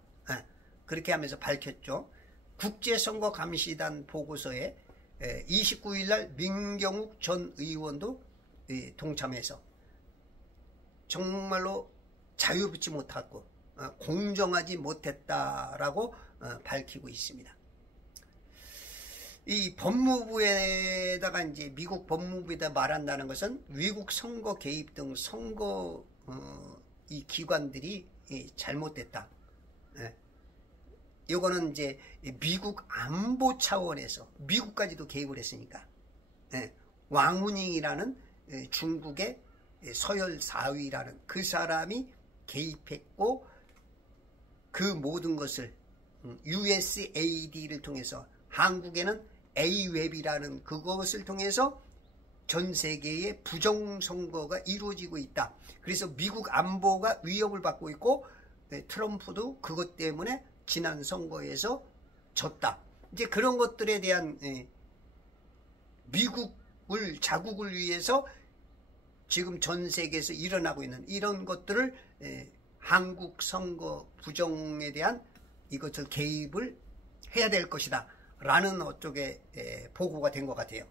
그렇게 하면서 밝혔죠. 국제선거감시단 보고서에 29일날 민경욱 전 의원도 동참해서 정말로 자유롭지 못하고 공정하지 못했다라고 밝히고 있습니다. 이 법무부에다가 이제 미국 법무부에다 말한다는 것은 외국 선거 개입 등 선거 이 기관들이 잘못됐다. 이거는 이제 미국 안보 차원에서 미국까지도 개입을 했으니까 왕훈잉이라는 중국의 서열 4위라는 그 사람이 개입했고, 그 모든 것을 USAID를 통해서, 한국에는 A웹이라는 그것을 통해서 전 세계의 부정선거가 이루어지고 있다. 그래서 미국 안보가 위협을 받고 있고, 트럼프도 그것 때문에 지난 선거에서 졌다. 이제 그런 것들에 대한 미국을 자국을 위해서 지금 전 세계에서 일어나고 있는 이런 것들을 한국 선거 부정에 대한 이것을 개입을 해야 될 것이다 라는 어쪽에 보고가 된 것 같아요.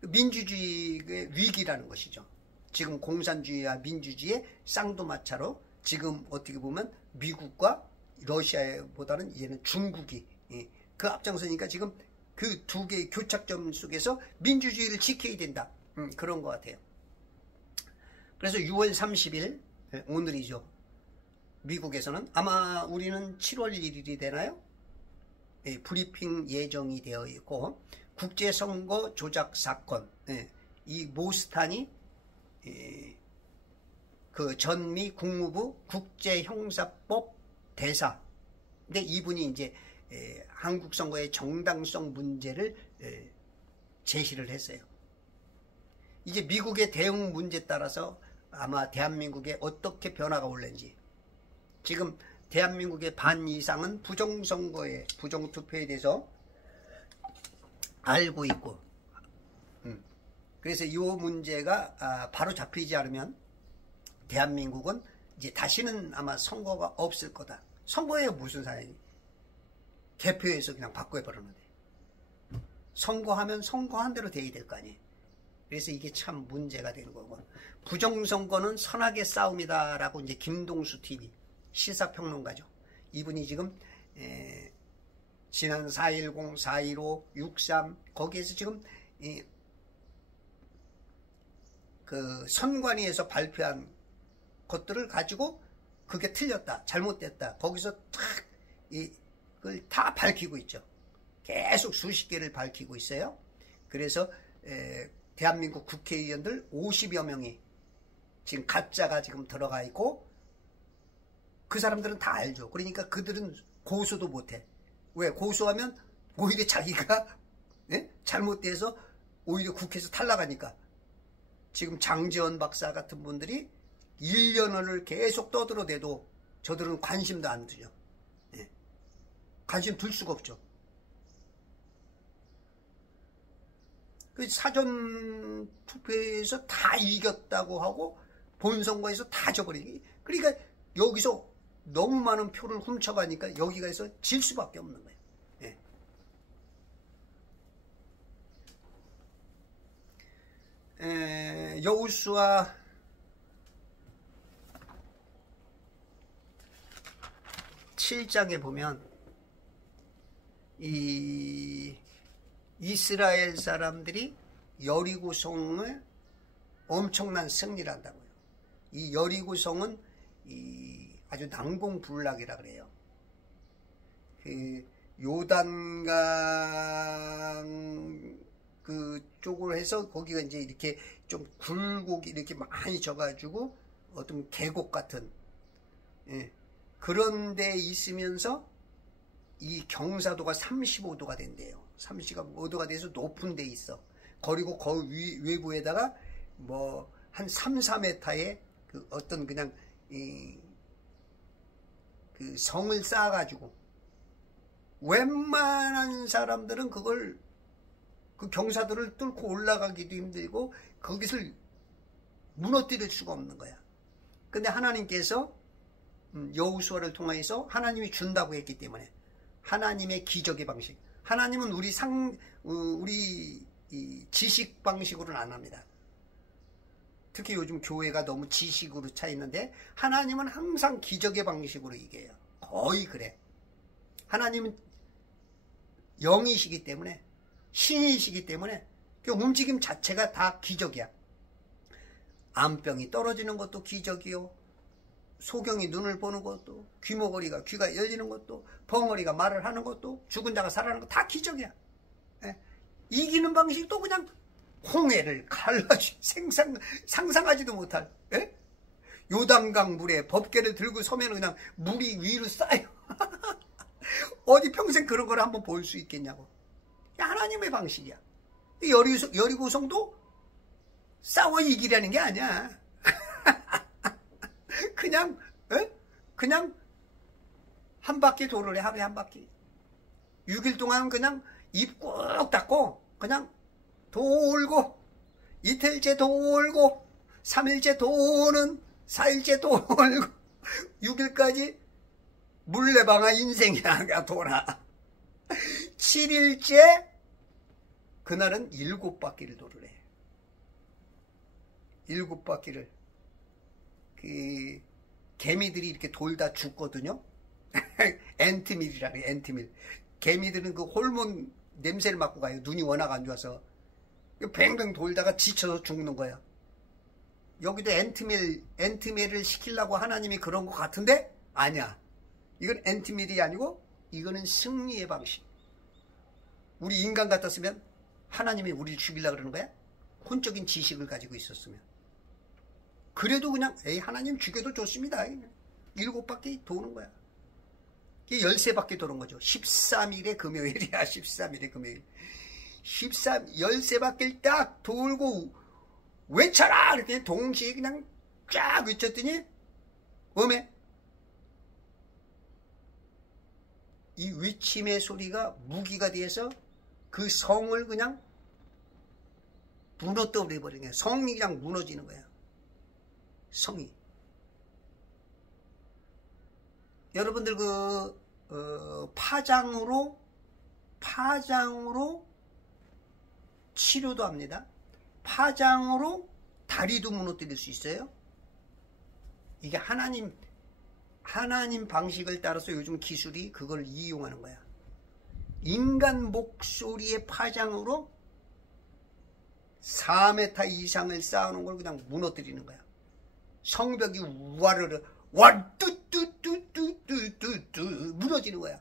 민주주의의 위기라는 것이죠. 지금 공산주의와 민주주의의 쌍두마차로 지금 어떻게 보면 미국과 러시아보다는 이제는 중국이 그 앞장서니까 지금 그 두 개의 교착점 속에서 민주주의를 지켜야 된다. 그런 것 같아요. 그래서 6월 30일 오늘이죠. 미국에서는 아마 우리는 7월 1일이 되나요? 브리핑 예정이 되어 있고, 국제선거 조작 사건, 이 모스탄이 그 전미 국무부 국제형사법 대사. 근데 이분이 이제 한국 선거의 정당성 문제를 제시를 했어요. 이제 미국의 대응 문제에 따라서 아마 대한민국에 어떻게 변화가 올는지, 지금 대한민국의 반 이상은 부정선거에, 부정투표에 대해서 알고 있고, 그래서 이 문제가 바로 잡히지 않으면 대한민국은 이제 다시는 아마 선거가 없을 거다. 선거에 무슨 사연이? 개표해서 그냥 바꿔버리는데, 선거하면 선거한 대로 돼야 될 거 아니에요. 그래서 이게 참 문제가 되는 거고, 부정선거는 선악의 싸움이다라고 이제 김동수 TV 시사평론가죠. 이분이 지금 지난 4.10, 4.15, 6.3 거기에서 지금 그 선관위에서 발표한 것들을 가지고 그게 틀렸다, 잘못됐다, 거기서 탁 그걸 다 밝히고 있죠. 계속 수십 개를 밝히고 있어요. 그래서 대한민국 국회의원들 50여 명이 지금 가짜가 지금 들어가 있고, 그 사람들은 다 알죠. 그러니까 그들은 고소도 못해. 왜? 고소하면 오히려 자기가 잘못돼서 오히려 국회에서 탈락하니까. 지금 장지원 박사 같은 분들이 1년을 계속 떠들어대도 저들은 관심도 안 두죠. 관심 둘 수가 없죠. 그 사전 투표에서 다 이겼다고 하고 본선거에서 다 져버리기. 그러니까 여기서 너무 많은 표를 훔쳐가니까 여기가서 질 수밖에 없는 거예요. 여호수아 7장에 보면 이 이스라엘 사람들이 여리고성을 엄청난 승리를 한다고요. 이 여리고성은 아주 난공불락이라 그래요. 그 요단강 그쪽으로 해서 거기가 이제 이렇게 좀 굴곡이 이렇게 많이 져가지고 어떤 계곡 같은 그런 데 있으면서 이 경사도가 35도가 된대요. 35도가 돼서 높은 데 있어. 그리고 거기 외부에다가 뭐 한 3, 4m의 그 어떤 그냥 그 성을 쌓아가지고 웬만한 사람들은 그걸 그 경사도를 뚫고 올라가기도 힘들고 거기를 무너뜨릴 수가 없는 거야. 근데 하나님께서 여호수아를 통해서 하나님이 준다고 했기 때문에 하나님의 기적의 방식. 하나님은 우리 지식 방식으로는 안 합니다. 특히 요즘 교회가 너무 지식으로 차 있는데 하나님은 항상 기적의 방식으로 이겨요. 거의 그래. 하나님은 영이시기 때문에 신이시기 때문에 그 움직임 자체가 다 기적이야. 암병이 떨어지는 것도 기적이요. 소경이 눈을 보는 것도, 귀머거리가 귀가 열리는 것도, 벙어리가 말을 하는 것도, 죽은 자가 살아나는 것도 다 기적이야. 이기는 방식도 그냥 홍해를 갈라주 상상하지도 못할 요단강 물에 법궤를 들고 서면 그냥 물이 위로 쌓여. 어디 평생 그런 걸 한번 볼 수 있겠냐고. 하나님의 방식이야. 여리고성도 싸워 이기라는 게 아니야. 그냥 한 바퀴 도를 해. 하루에 한 바퀴. 6일 동안 그냥 입 꾹 닫고 그냥 돌고 이틀째 돌고 3일째 도는 4일째 돌고 6일까지 물레방아 인생이야 돌아. 7일째 그날은 7바퀴를 도를 해. 7바퀴를. 그 개미들이 이렇게 돌다 죽거든요. 엔트밀이라 그래. 엔트밀. 개미들은 그 호르몬 냄새를 맡고 가요. 눈이 워낙 안 좋아서 뱅뱅 돌다가 지쳐서 죽는 거야. 여기도 엔트밀을 시키려고 하나님이 그런 것 같은데 아니야. 이건 엔트밀이 아니고 이거는 승리의 방식. 우리 인간 같았으면 하나님이 우리를 죽이려고 그러는 거야? 혼적인 지식을 가지고 있었으면. 그래도 그냥 하나님 죽여도 좋습니다. 7바퀴 도는 거야. 13바퀴 도는 거죠. 13일의 금요일이야. 13일의 금요일. 13바퀴를 딱 돌고 외쳐라! 이렇게 동시에 그냥 쫙 외쳤더니 음에 이 외침의 소리가 무기가 돼서 그 성을 그냥 무너뜨려 버리는 거야. 성이 그냥 무너지는 거야. 성이. 여러분들 파장으로 치료도 합니다. 파장으로 다리도 무너뜨릴 수 있어요. 이게 하나님 방식을 따라서 요즘 기술이 그걸 이용하는 거야. 인간 목소리의 파장으로 4m 이상을 쌓아놓은 걸 그냥 무너뜨리는 거야. 성벽이 와르르 뚜뚜뚜뚜뚜뚜 무너지는 거야.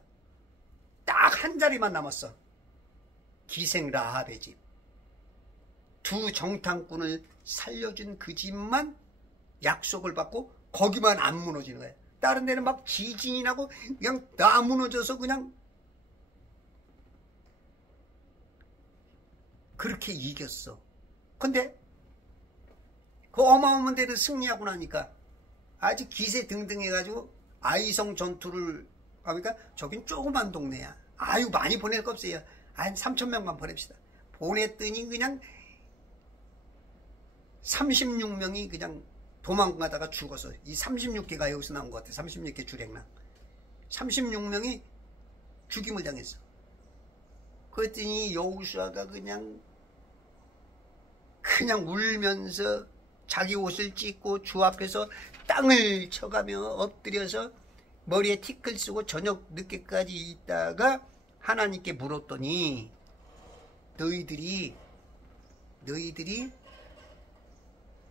딱 한 자리만 남았어. 기생 라합의 집. 두 정탐꾼을 살려준 그 집만 약속을 받고 거기만 안 무너지는 거야. 다른 데는 막 지진이 나고 그냥 다 무너져서 그냥 그렇게 이겼어. 근데 그 어마어마한 데를 승리하고 나니까 아주 기세 등등해가지고 아이성 전투를 하니까 저긴 조그만 동네야. 아유 많이 보낼 거 없어요. 한 3,000명만 보냅시다. 보냈더니 그냥 36명이 그냥 도망가다가 죽어서, 이 36개가 여기서 나온 것 같아. 36개 주랭랑 36명이 죽임을 당했어. 그랬더니 여호수아가 그냥 울면서 자기 옷을 찢고 주 앞에서 땅을 쳐가며 엎드려서 머리에 티끌 쓰고 저녁 늦게까지 있다가 하나님께 물었더니 너희들이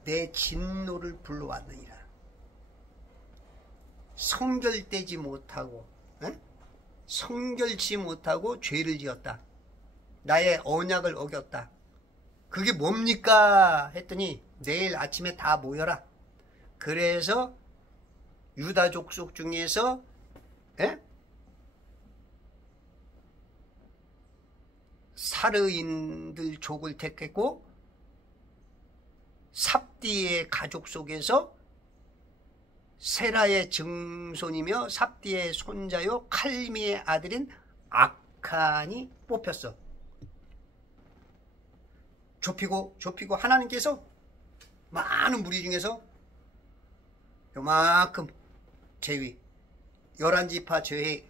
내 진노를 불러왔느니라. 성결되지 못하고 성결치 못하고 죄를 지었다. 나의 언약을 어겼다. 그게 뭡니까? 했더니 내일 아침에 다 모여라. 그래서 유다 족속 중에서 사르인들 족을 택했고 삽디의 가족 속에서 세라의 증손이며 삽디의 손자요 칼미의 아들인 악한이 뽑혔어. 좁히고 하나님께서 많은 무리 중에서 요만큼 제위 11지파 제위,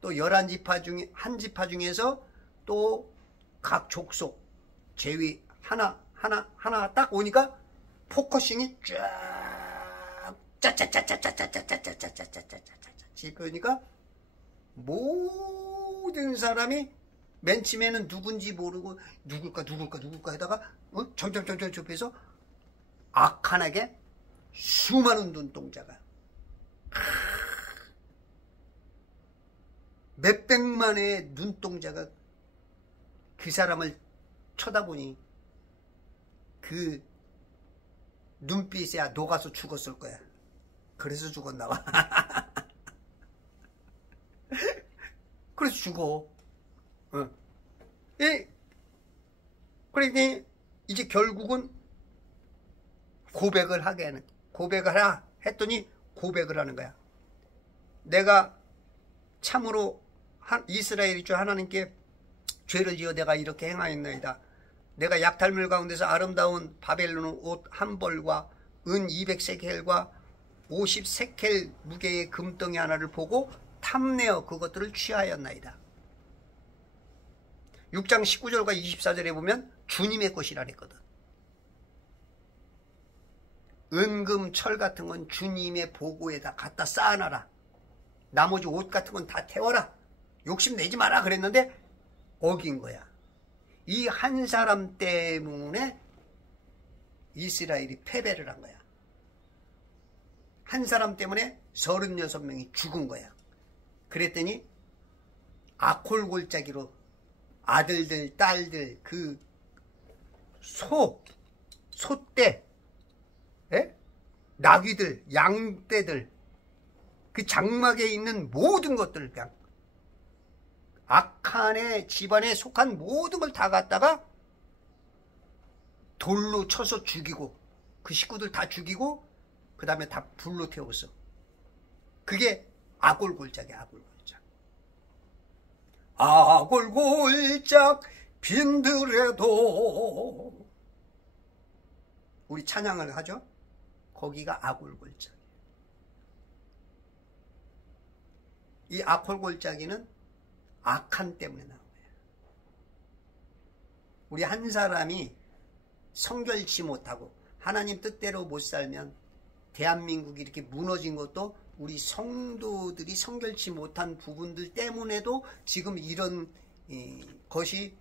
또 11지파 중에 한 지파 중에서 또 각 족속 제위 하나 딱 오니까 포커싱이 쫙 짜짜짜짜짜짜짜짜짜짜짜짜짜짜짜짜짜 그러니까 모든 사람이 맨 처음에는 누군지 모르고 누굴까 하다가 점점 좁혀서 악한에게 수많은 눈동자가 몇백만의 눈동자가 그 사람을 쳐다보니 그 눈빛에 녹아서 죽었을 거야. 그래서 죽었나 봐. 그래서 죽어. 그러니 이제 결국은 고백을 하라 했더니 고백을 하는 거야. 내가 참으로 이스라엘의 주 하나님께 죄를 지어 내가 이렇게 행하였나이다. 내가 약탈물 가운데서 아름다운 바벨론 옷 한 벌과 은 200세켈과 50세켈 무게의 금덩이 하나를 보고 탐내어 그것들을 취하였나이다. 6장 19절과 24절에 보면 주님의 것이라 했거든. 은금 철 같은 건 주님의 보고에다 갖다 쌓아놔라. 나머지 옷 같은 건 다 태워라. 욕심내지 마라 그랬는데 어긴 거야. 이 한 사람 때문에 이스라엘이 패배를 한 거야. 한 사람 때문에 36명이 죽은 거야. 그랬더니 아콜골짜기로 아들들 딸들 그 소떼 나귀들 양떼들 그 장막에 있는 모든 것들을 그냥 악한의 집안에 속한 모든 걸 다 갖다가 돌로 쳐서 죽이고 그 식구들 다 죽이고 그 다음에 다 불로 태웠어. 그게 아골골짝이야. 아골골짝 빈들에도 우리 찬양을 하죠. 거기가 아골골짝이에요. 이 아골골짝이는 악한 때문에 나온 거예요. 우리 한 사람이 성결치 못하고 하나님 뜻대로 못 살면 대한민국이 이렇게 무너진 것도 우리 성도들이 성결치 못한 부분들 때문에도 지금 이런 것이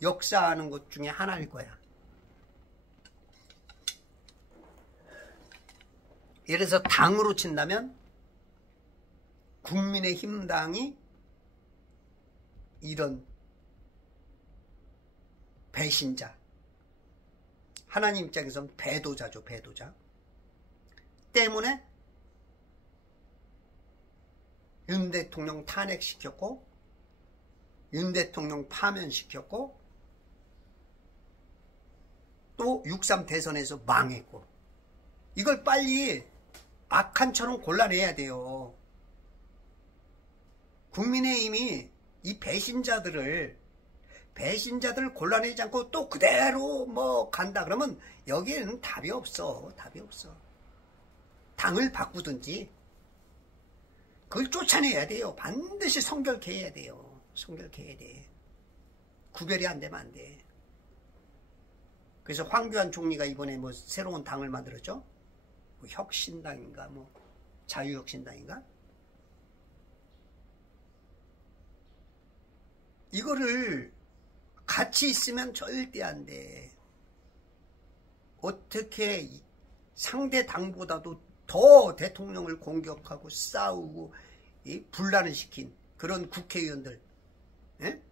역사하는 것 중에 하나일 거야. 예를 들어서 당으로 친다면 국민의힘당이 이런 배신자, 하나님 입장에서는 배도자죠. 배도자 때문에 윤 대통령 탄핵시켰고, 윤 대통령 파면시켰고, 또 6.3 대선에서 망했고, 이걸 빨리 악한처럼 골라내야 돼요. 국민의힘이 이 배신자들을 골라내지 않고 또 그대로 뭐 간다 그러면 여기에는 답이 없어. 답이 없어. 당을 바꾸든지 그걸 쫓아내야 돼요. 반드시 성결케 해야 돼요. 성결케 해야 돼. 구별이 안 되면 안 돼. 그래서 황교안 총리가 이번에 뭐 새로운 당을 만들었죠. 뭐 혁신당인가 뭐 자유혁신당인가. 이거를 같이 있으면 절대 안 돼. 어떻게 상대 당보다도 더 대통령을 공격하고 싸우고 분란을 시킨 그런 국회의원들, 예?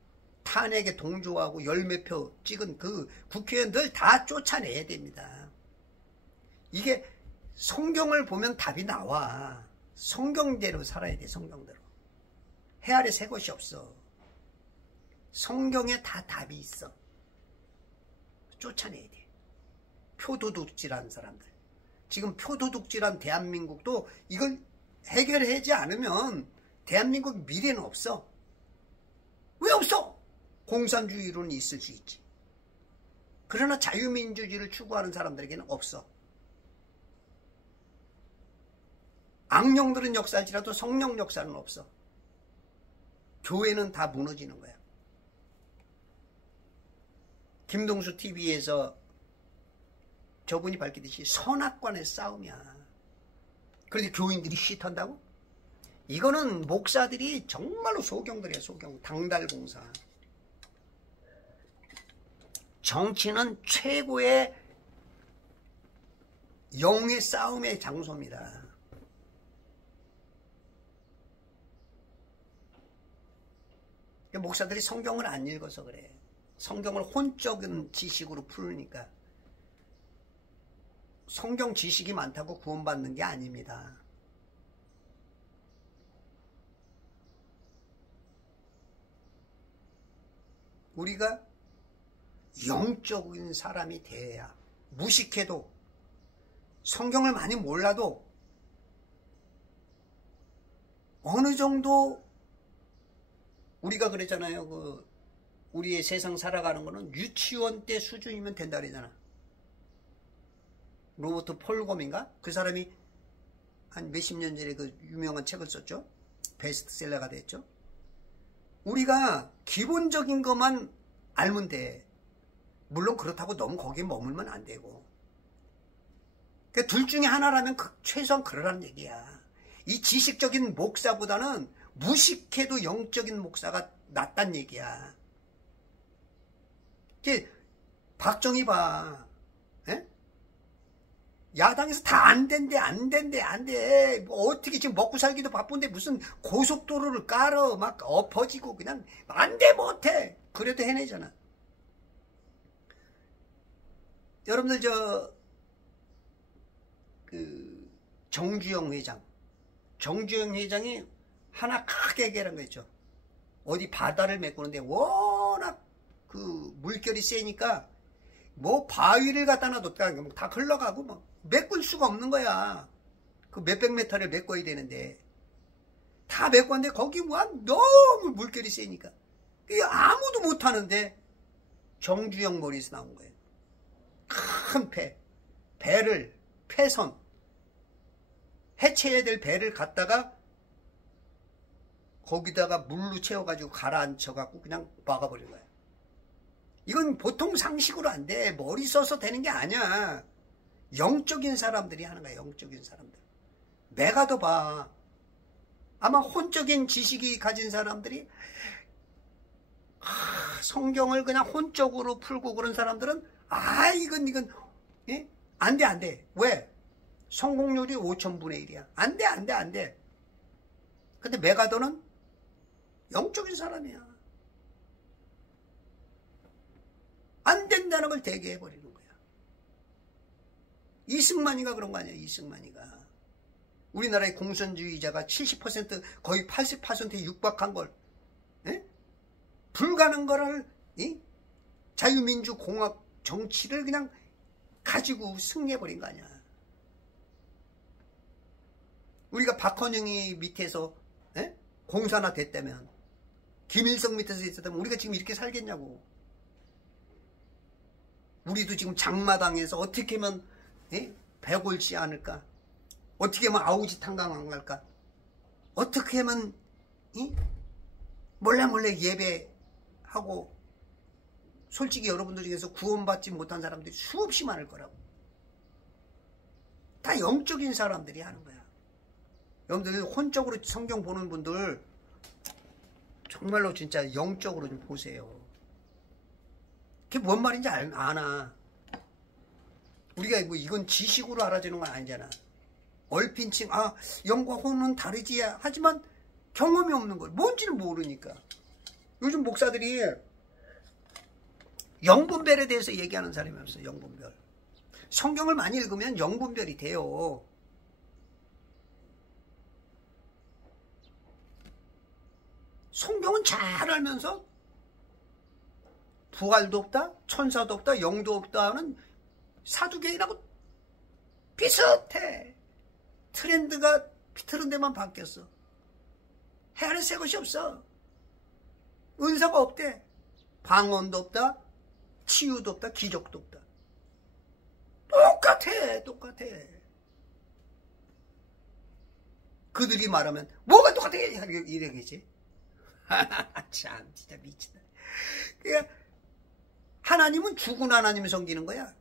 탄핵에 동조하고 열몇 표 찍은 그 국회의원들 다 쫓아내야 됩니다. 이게 성경을 보면 답이 나와. 성경대로 살아야 돼. 성경대로. 해 아래 새 것이 없어. 성경에 다 답이 있어. 쫓아내야 돼. 표도둑질한 사람들. 지금 표도둑질한 대한민국도 이걸 해결하지 않으면 대한민국 미래는 없어. 왜 없어? 공산주의로는 있을 수 있지. 그러나 자유민주주의를 추구하는 사람들에게는 없어. 악령들은 역사할지라도 성령 역사는 없어. 교회는 다 무너지는 거야. 김동수 TV에서 저분이 밝히듯이 선악관의 싸움이야. 그런데 교인들이 시턴다고? 이거는 목사들이 정말로 소경들이야. 소경. 당달공사. 정치는 최고의 영의 싸움의 장소입니다. 목사들이 성경을 안 읽어서 그래. 성경을 혼적인 지식으로 풀으니까. 성경 지식이 많다고 구원받는 게 아닙니다. 우리가 영적인 사람이 돼야, 무식해도 성경을 많이 몰라도 어느 정도 우리가 그랬잖아요. 우리의 세상 살아가는 거는 유치원 때 수준이면 된다 그러잖아. 로버트 폴검인가? 그 사람이 한 몇십 년 전에 그 유명한 책을 썼죠. 베스트셀러가 됐죠. 우리가 기본적인 것만 알면 돼. 물론 그렇다고 너무 거기에 머물면 안 되고. 그러니까 둘 중에 하나라면 최소한 그러라는 얘기야. 이 지식적인 목사보다는 무식해도 영적인 목사가 낫단 얘기야. 박정희 봐. 에? 야당에서 다 안 된대, 안 된대, 안 돼. 뭐 어떻게 지금 먹고 살기도 바쁜데 무슨 고속도로를 깔아 막 엎어지고 그냥 안 돼, 못해. 그래도 해내잖아. 여러분들 정주영 회장이 하나 크게 얘기한 거 있죠. 어디 바다를 메꾸는데 워낙 그 물결이 세니까 뭐 바위를 갖다 놔뒀다 다 흘러가고 뭐 메꿀 수가 없는 거야. 그 몇백 메타를 메꿔야 되는데 다 메꿨는데 거기 뭐 너무 물결이 세니까 이게 아무도 못하는데 정주영 머리에서 나온 거예요. 큰 폐선 해체해야 될 배를 갖다가 거기다가 물로 채워가지고 가라앉혀갖고 그냥 막아버린 거야. 이건 보통 상식으로 안 돼. 머리 써서 되는 게 아니야. 영적인 사람들이 하는 거야. 영적인 사람들. 메가더 봐. 아마 혼적인 지식이 가진 사람들이 성경을 그냥 혼적으로 풀고 그런 사람들은 이건 예? 안 돼. 왜? 성공률이 5000분의 1이야. 안 돼. 근데 메가더는 영적인 사람이야. 안 된다는 걸 되게 해버리는 거야. 이승만이가 그런 거 아니야. 이승만이가. 우리나라의 공산주의자가 70% 거의 80%에 육박한 걸 불가능한 거를 자유민주공화 정치를 그냥 가지고 승리해버린 거 아니야. 우리가 박헌영이 밑에서 공산화 됐다면, 김일성 밑에서 있었다면 우리가 지금 이렇게 살겠냐고. 우리도 지금 장마당에서 어떻게 하면 배골지 않을까? 어떻게 하면 아우지 탄광 안 갈까? 어떻게 하면 몰래 예배하고, 솔직히 여러분들 중에서 구원받지 못한 사람들이 수없이 많을 거라고. 다 영적인 사람들이 하는 거야. 여러분들 혼적으로 성경 보는 분들 정말로 진짜 영적으로 좀 보세요. 그게 뭔 말인지 아나. 우리가 뭐 이건 지식으로 알아주는 건 아니잖아. 얼핀칭 영과 혼은 다르지 하지만 경험이 없는 걸 뭔지는 모르니까. 요즘 목사들이 영분별에 대해서 얘기하는 사람이 없어요. 영분별. 성경을 많이 읽으면 영분별이 돼요. 성경은 잘 알면서 부활도 없다, 천사도 없다, 영도 없다 하는 사두개인하고 비슷해. 트렌드가 틀은 데만 바뀌었어. 해 안에 새 것이 없어. 은사가 없대. 방언도 없다, 치유도 없다, 기적도 없다. 똑같아. 그들이 말하면 뭐가 똑같아 이러겠지. 참 진짜 미친다. 그러니까 하나님은 죽은 하나님을 섬기는 거야.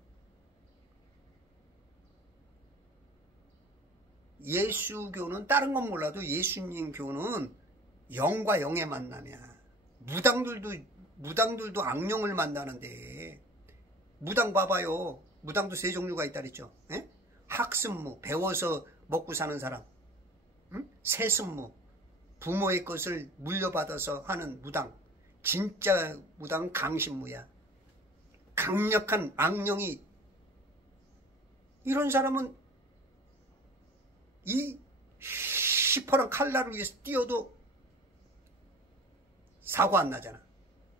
예수교는 다른 건 몰라도 예수님 교는 영과 영의 만남이야. 무당들도 악령을 만나는데, 무당 봐봐요. 무당도 세 종류가 있다 그랬죠. 학습무, 배워서 먹고 사는 사람. 세습무, 부모의 것을 물려받아서 하는 무당. 진짜 무당은 강신무야. 강력한 악령이. 이런 사람은 이 시퍼런 칼날을 위해서 뛰어도 사고 안 나잖아.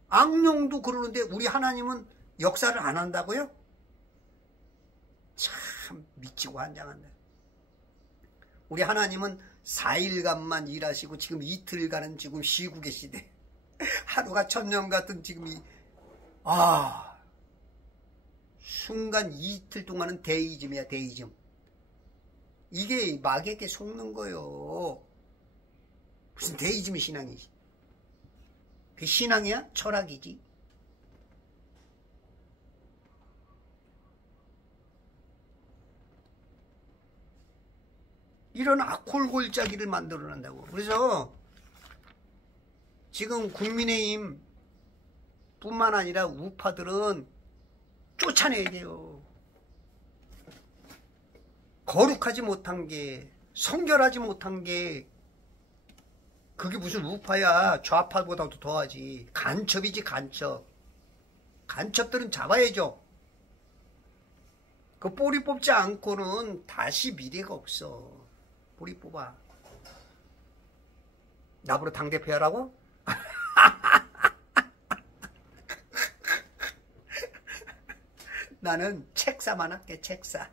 악령도 그러는데 우리 하나님은 역사를 안 한다고요? 참 미치고 환장한다. 우리 하나님은 4일간만 일하시고 지금 이틀간은 지금 쉬고 계시대. 하루가 천년 같은 지금 순간 이틀 동안은 데이즘이야. 데이즘. 이게 마귀에게 속는 거요. 무슨 데이즘이 신앙이지. 그 신앙이야? 철학이지. 이런 악골골짜기를 만들어낸다고. 그래서 지금 국민의힘 뿐만 아니라 우파들은 쫓아내야 돼요. 거룩하지 못한 게, 성결하지 못한 게, 그게 무슨 우파야. 좌파보다도 더하지. 간첩이지, 간첩. 간첩들은 잡아야죠. 그 뿌리 뽑지 않고는 다시 미래가 없어. 뿌리 뽑아. 나보러 당대표 하라고? 나는 책사만 할게. 책사.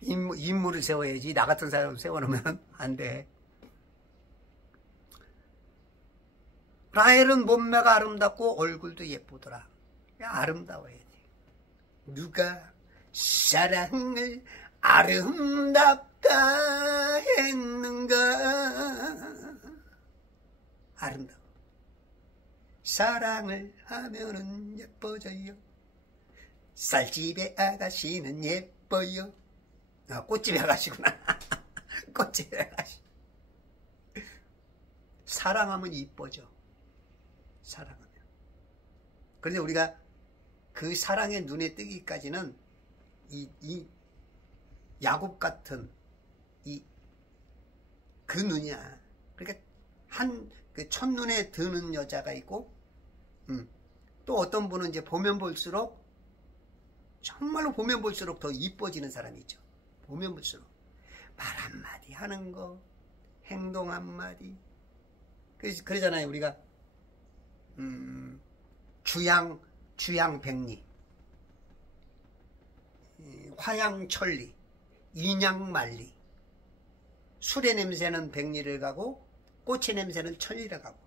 인물을 세워야지. 나 같은 사람 세워놓으면 안 돼. 라헬은 몸매가 아름답고 얼굴도 예쁘더라. 아름다워야 돼. 누가 사랑을 아름답다 했는가. 아름다워. 사랑을 하면은 예뻐져요. 쌀집의 아가씨는 예뻐요. 꽃집의 아가씨구나. 꽃집의 아가씨. 사랑하면 이뻐져. 사랑하면. 그런데 우리가 그 사랑의 눈에 뜨기까지는 이 야곱 같은 그 눈이야. 그러니까 그 첫눈에 드는 여자가 있고, 또 어떤 분은 이제 보면 볼수록, 정말로 보면 볼수록 더 이뻐지는 사람이 있죠. 보면 볼수록 말 한마디 하는 거, 행동 한마디. 그러잖아요. 우리가 주양백리, 화양천리, 인양만리. 술의 냄새는 백리를 가고 꽃의 냄새는 천리를 가고,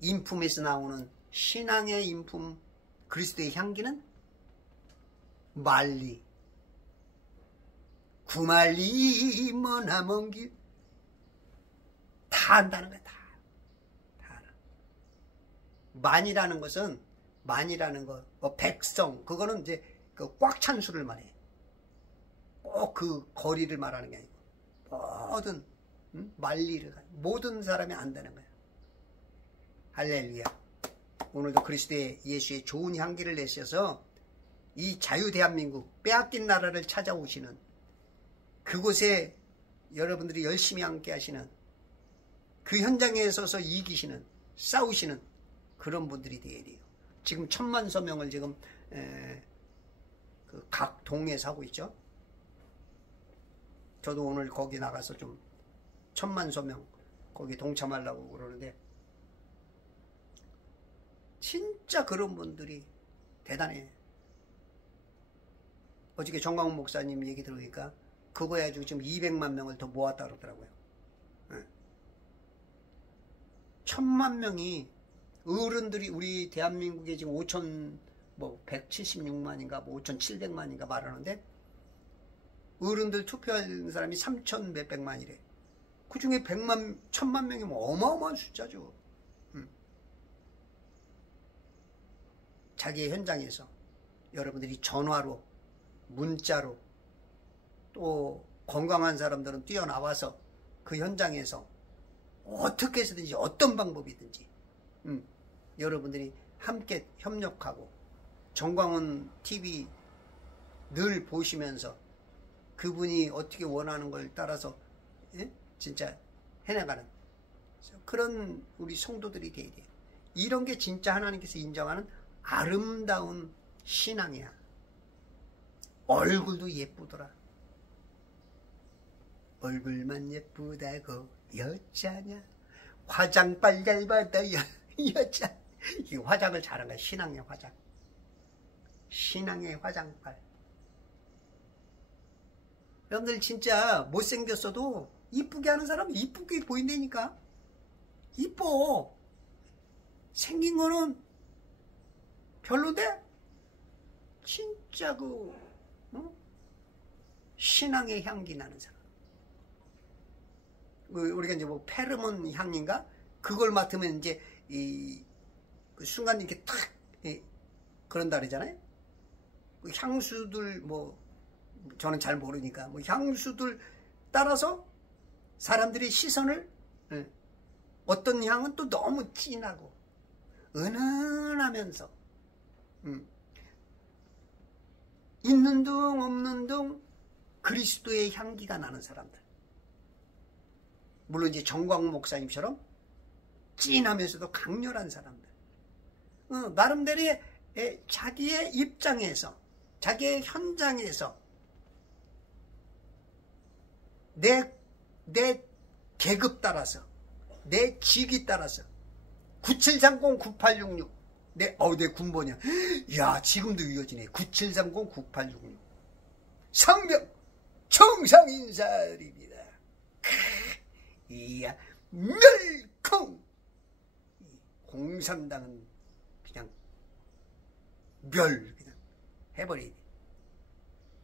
인품에서 나오는 신앙의 인품, 그리스도의 향기는 만리. 구만리 머나먼 길. 다 안다는 거야. 다 알아. 만이라는 것은, 만이라는 거, 백성, 그거는 이제 그 꽉 찬 술을 말해. 꼭 그 거리를 말하는 게 아니고 모든 만리를 모든 사람이 안다는 거야. 할렐루야. 오늘도 그리스도의 예수의 좋은 향기를 내셔서 이 자유 대한민국, 빼앗긴 나라를 찾아오시는, 그곳에 여러분들이 열심히 함께 하시는, 그 현장에 서서 이기시는, 싸우시는 그런 분들이 되어야 돼요. 지금 1000만 서명을 지금 각 동에서 하고 있죠. 저도 오늘 거기 나가서 좀 1000만 서명 거기 동참하려고 그러는데, 진짜 그런 분들이 대단해. 어저께 정광훈 목사님 얘기 들으니까 그거 해가지고 지금 200만 명을 더 모았다 그러더라고요. 1000만 명이, 어른들이 우리 대한민국에 지금 176만인가 5700만인가 말하는데, 어른들 투표하는 사람이 3000 몇백만이래. 그 중에 1000만 명이면 어마어마한 숫자죠. 자기의 현장에서 여러분들이 전화로, 문자로, 또 건강한 사람들은 뛰어나와서 그 현장에서 어떻게 해서든지 어떤 방법이든지 여러분들이 함께 협력하고, 정광훈 TV 늘 보시면서 그분이 어떻게 원하는 걸 따라서 진짜 해나가는 그런 우리 성도들이 돼야 돼요. 이런 게 진짜 하나님께서 인정하는 아름다운 신앙이야. 얼굴도 예쁘더라. 얼굴만 예쁘다고 여자냐, 화장빨 얇아도 여자. 이 화장을 잘한 거야. 신앙의 화장, 신앙의 화장빨. 여러분들 진짜 못생겼어도 이쁘게 하는 사람은 이쁘게 보인다니까. 이뻐. 생긴 거는 별로인데 진짜 신앙의 향기 나는 사람. 우리가 이제 뭐 페르몬 향인가 그걸 맡으면 이제 그 순간 이렇게 탁 그런다 그러잖아요. 그 향수들 저는 잘 모르니까 향수들 따라서 사람들의 시선을, 어떤 향은 또 너무 진하고 은은하면서 있는 둥 없는 둥 그리스도의 향기가 나는 사람들. 물론 이제 정광훈 목사님처럼 진하면서도 강렬한 사람들. 나름대로의 자기의 입장에서, 자기의 현장에서 내 계급 따라서, 내 직위 따라서 9730-9866 내 군번이야. 야, 지금도 이어지네. 9730-9866 성명 정상인사드립니다. 이야, 멸콩. 공산당은 그냥 그냥 해버리지.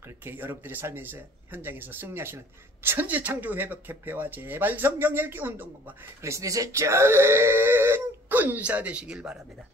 그렇게 여러분들의 삶에서, 현장에서 승리하시는 천지창조회복협회와 제발 성경 읽기 운동과 그리스도의 전 군사 되시길 바랍니다.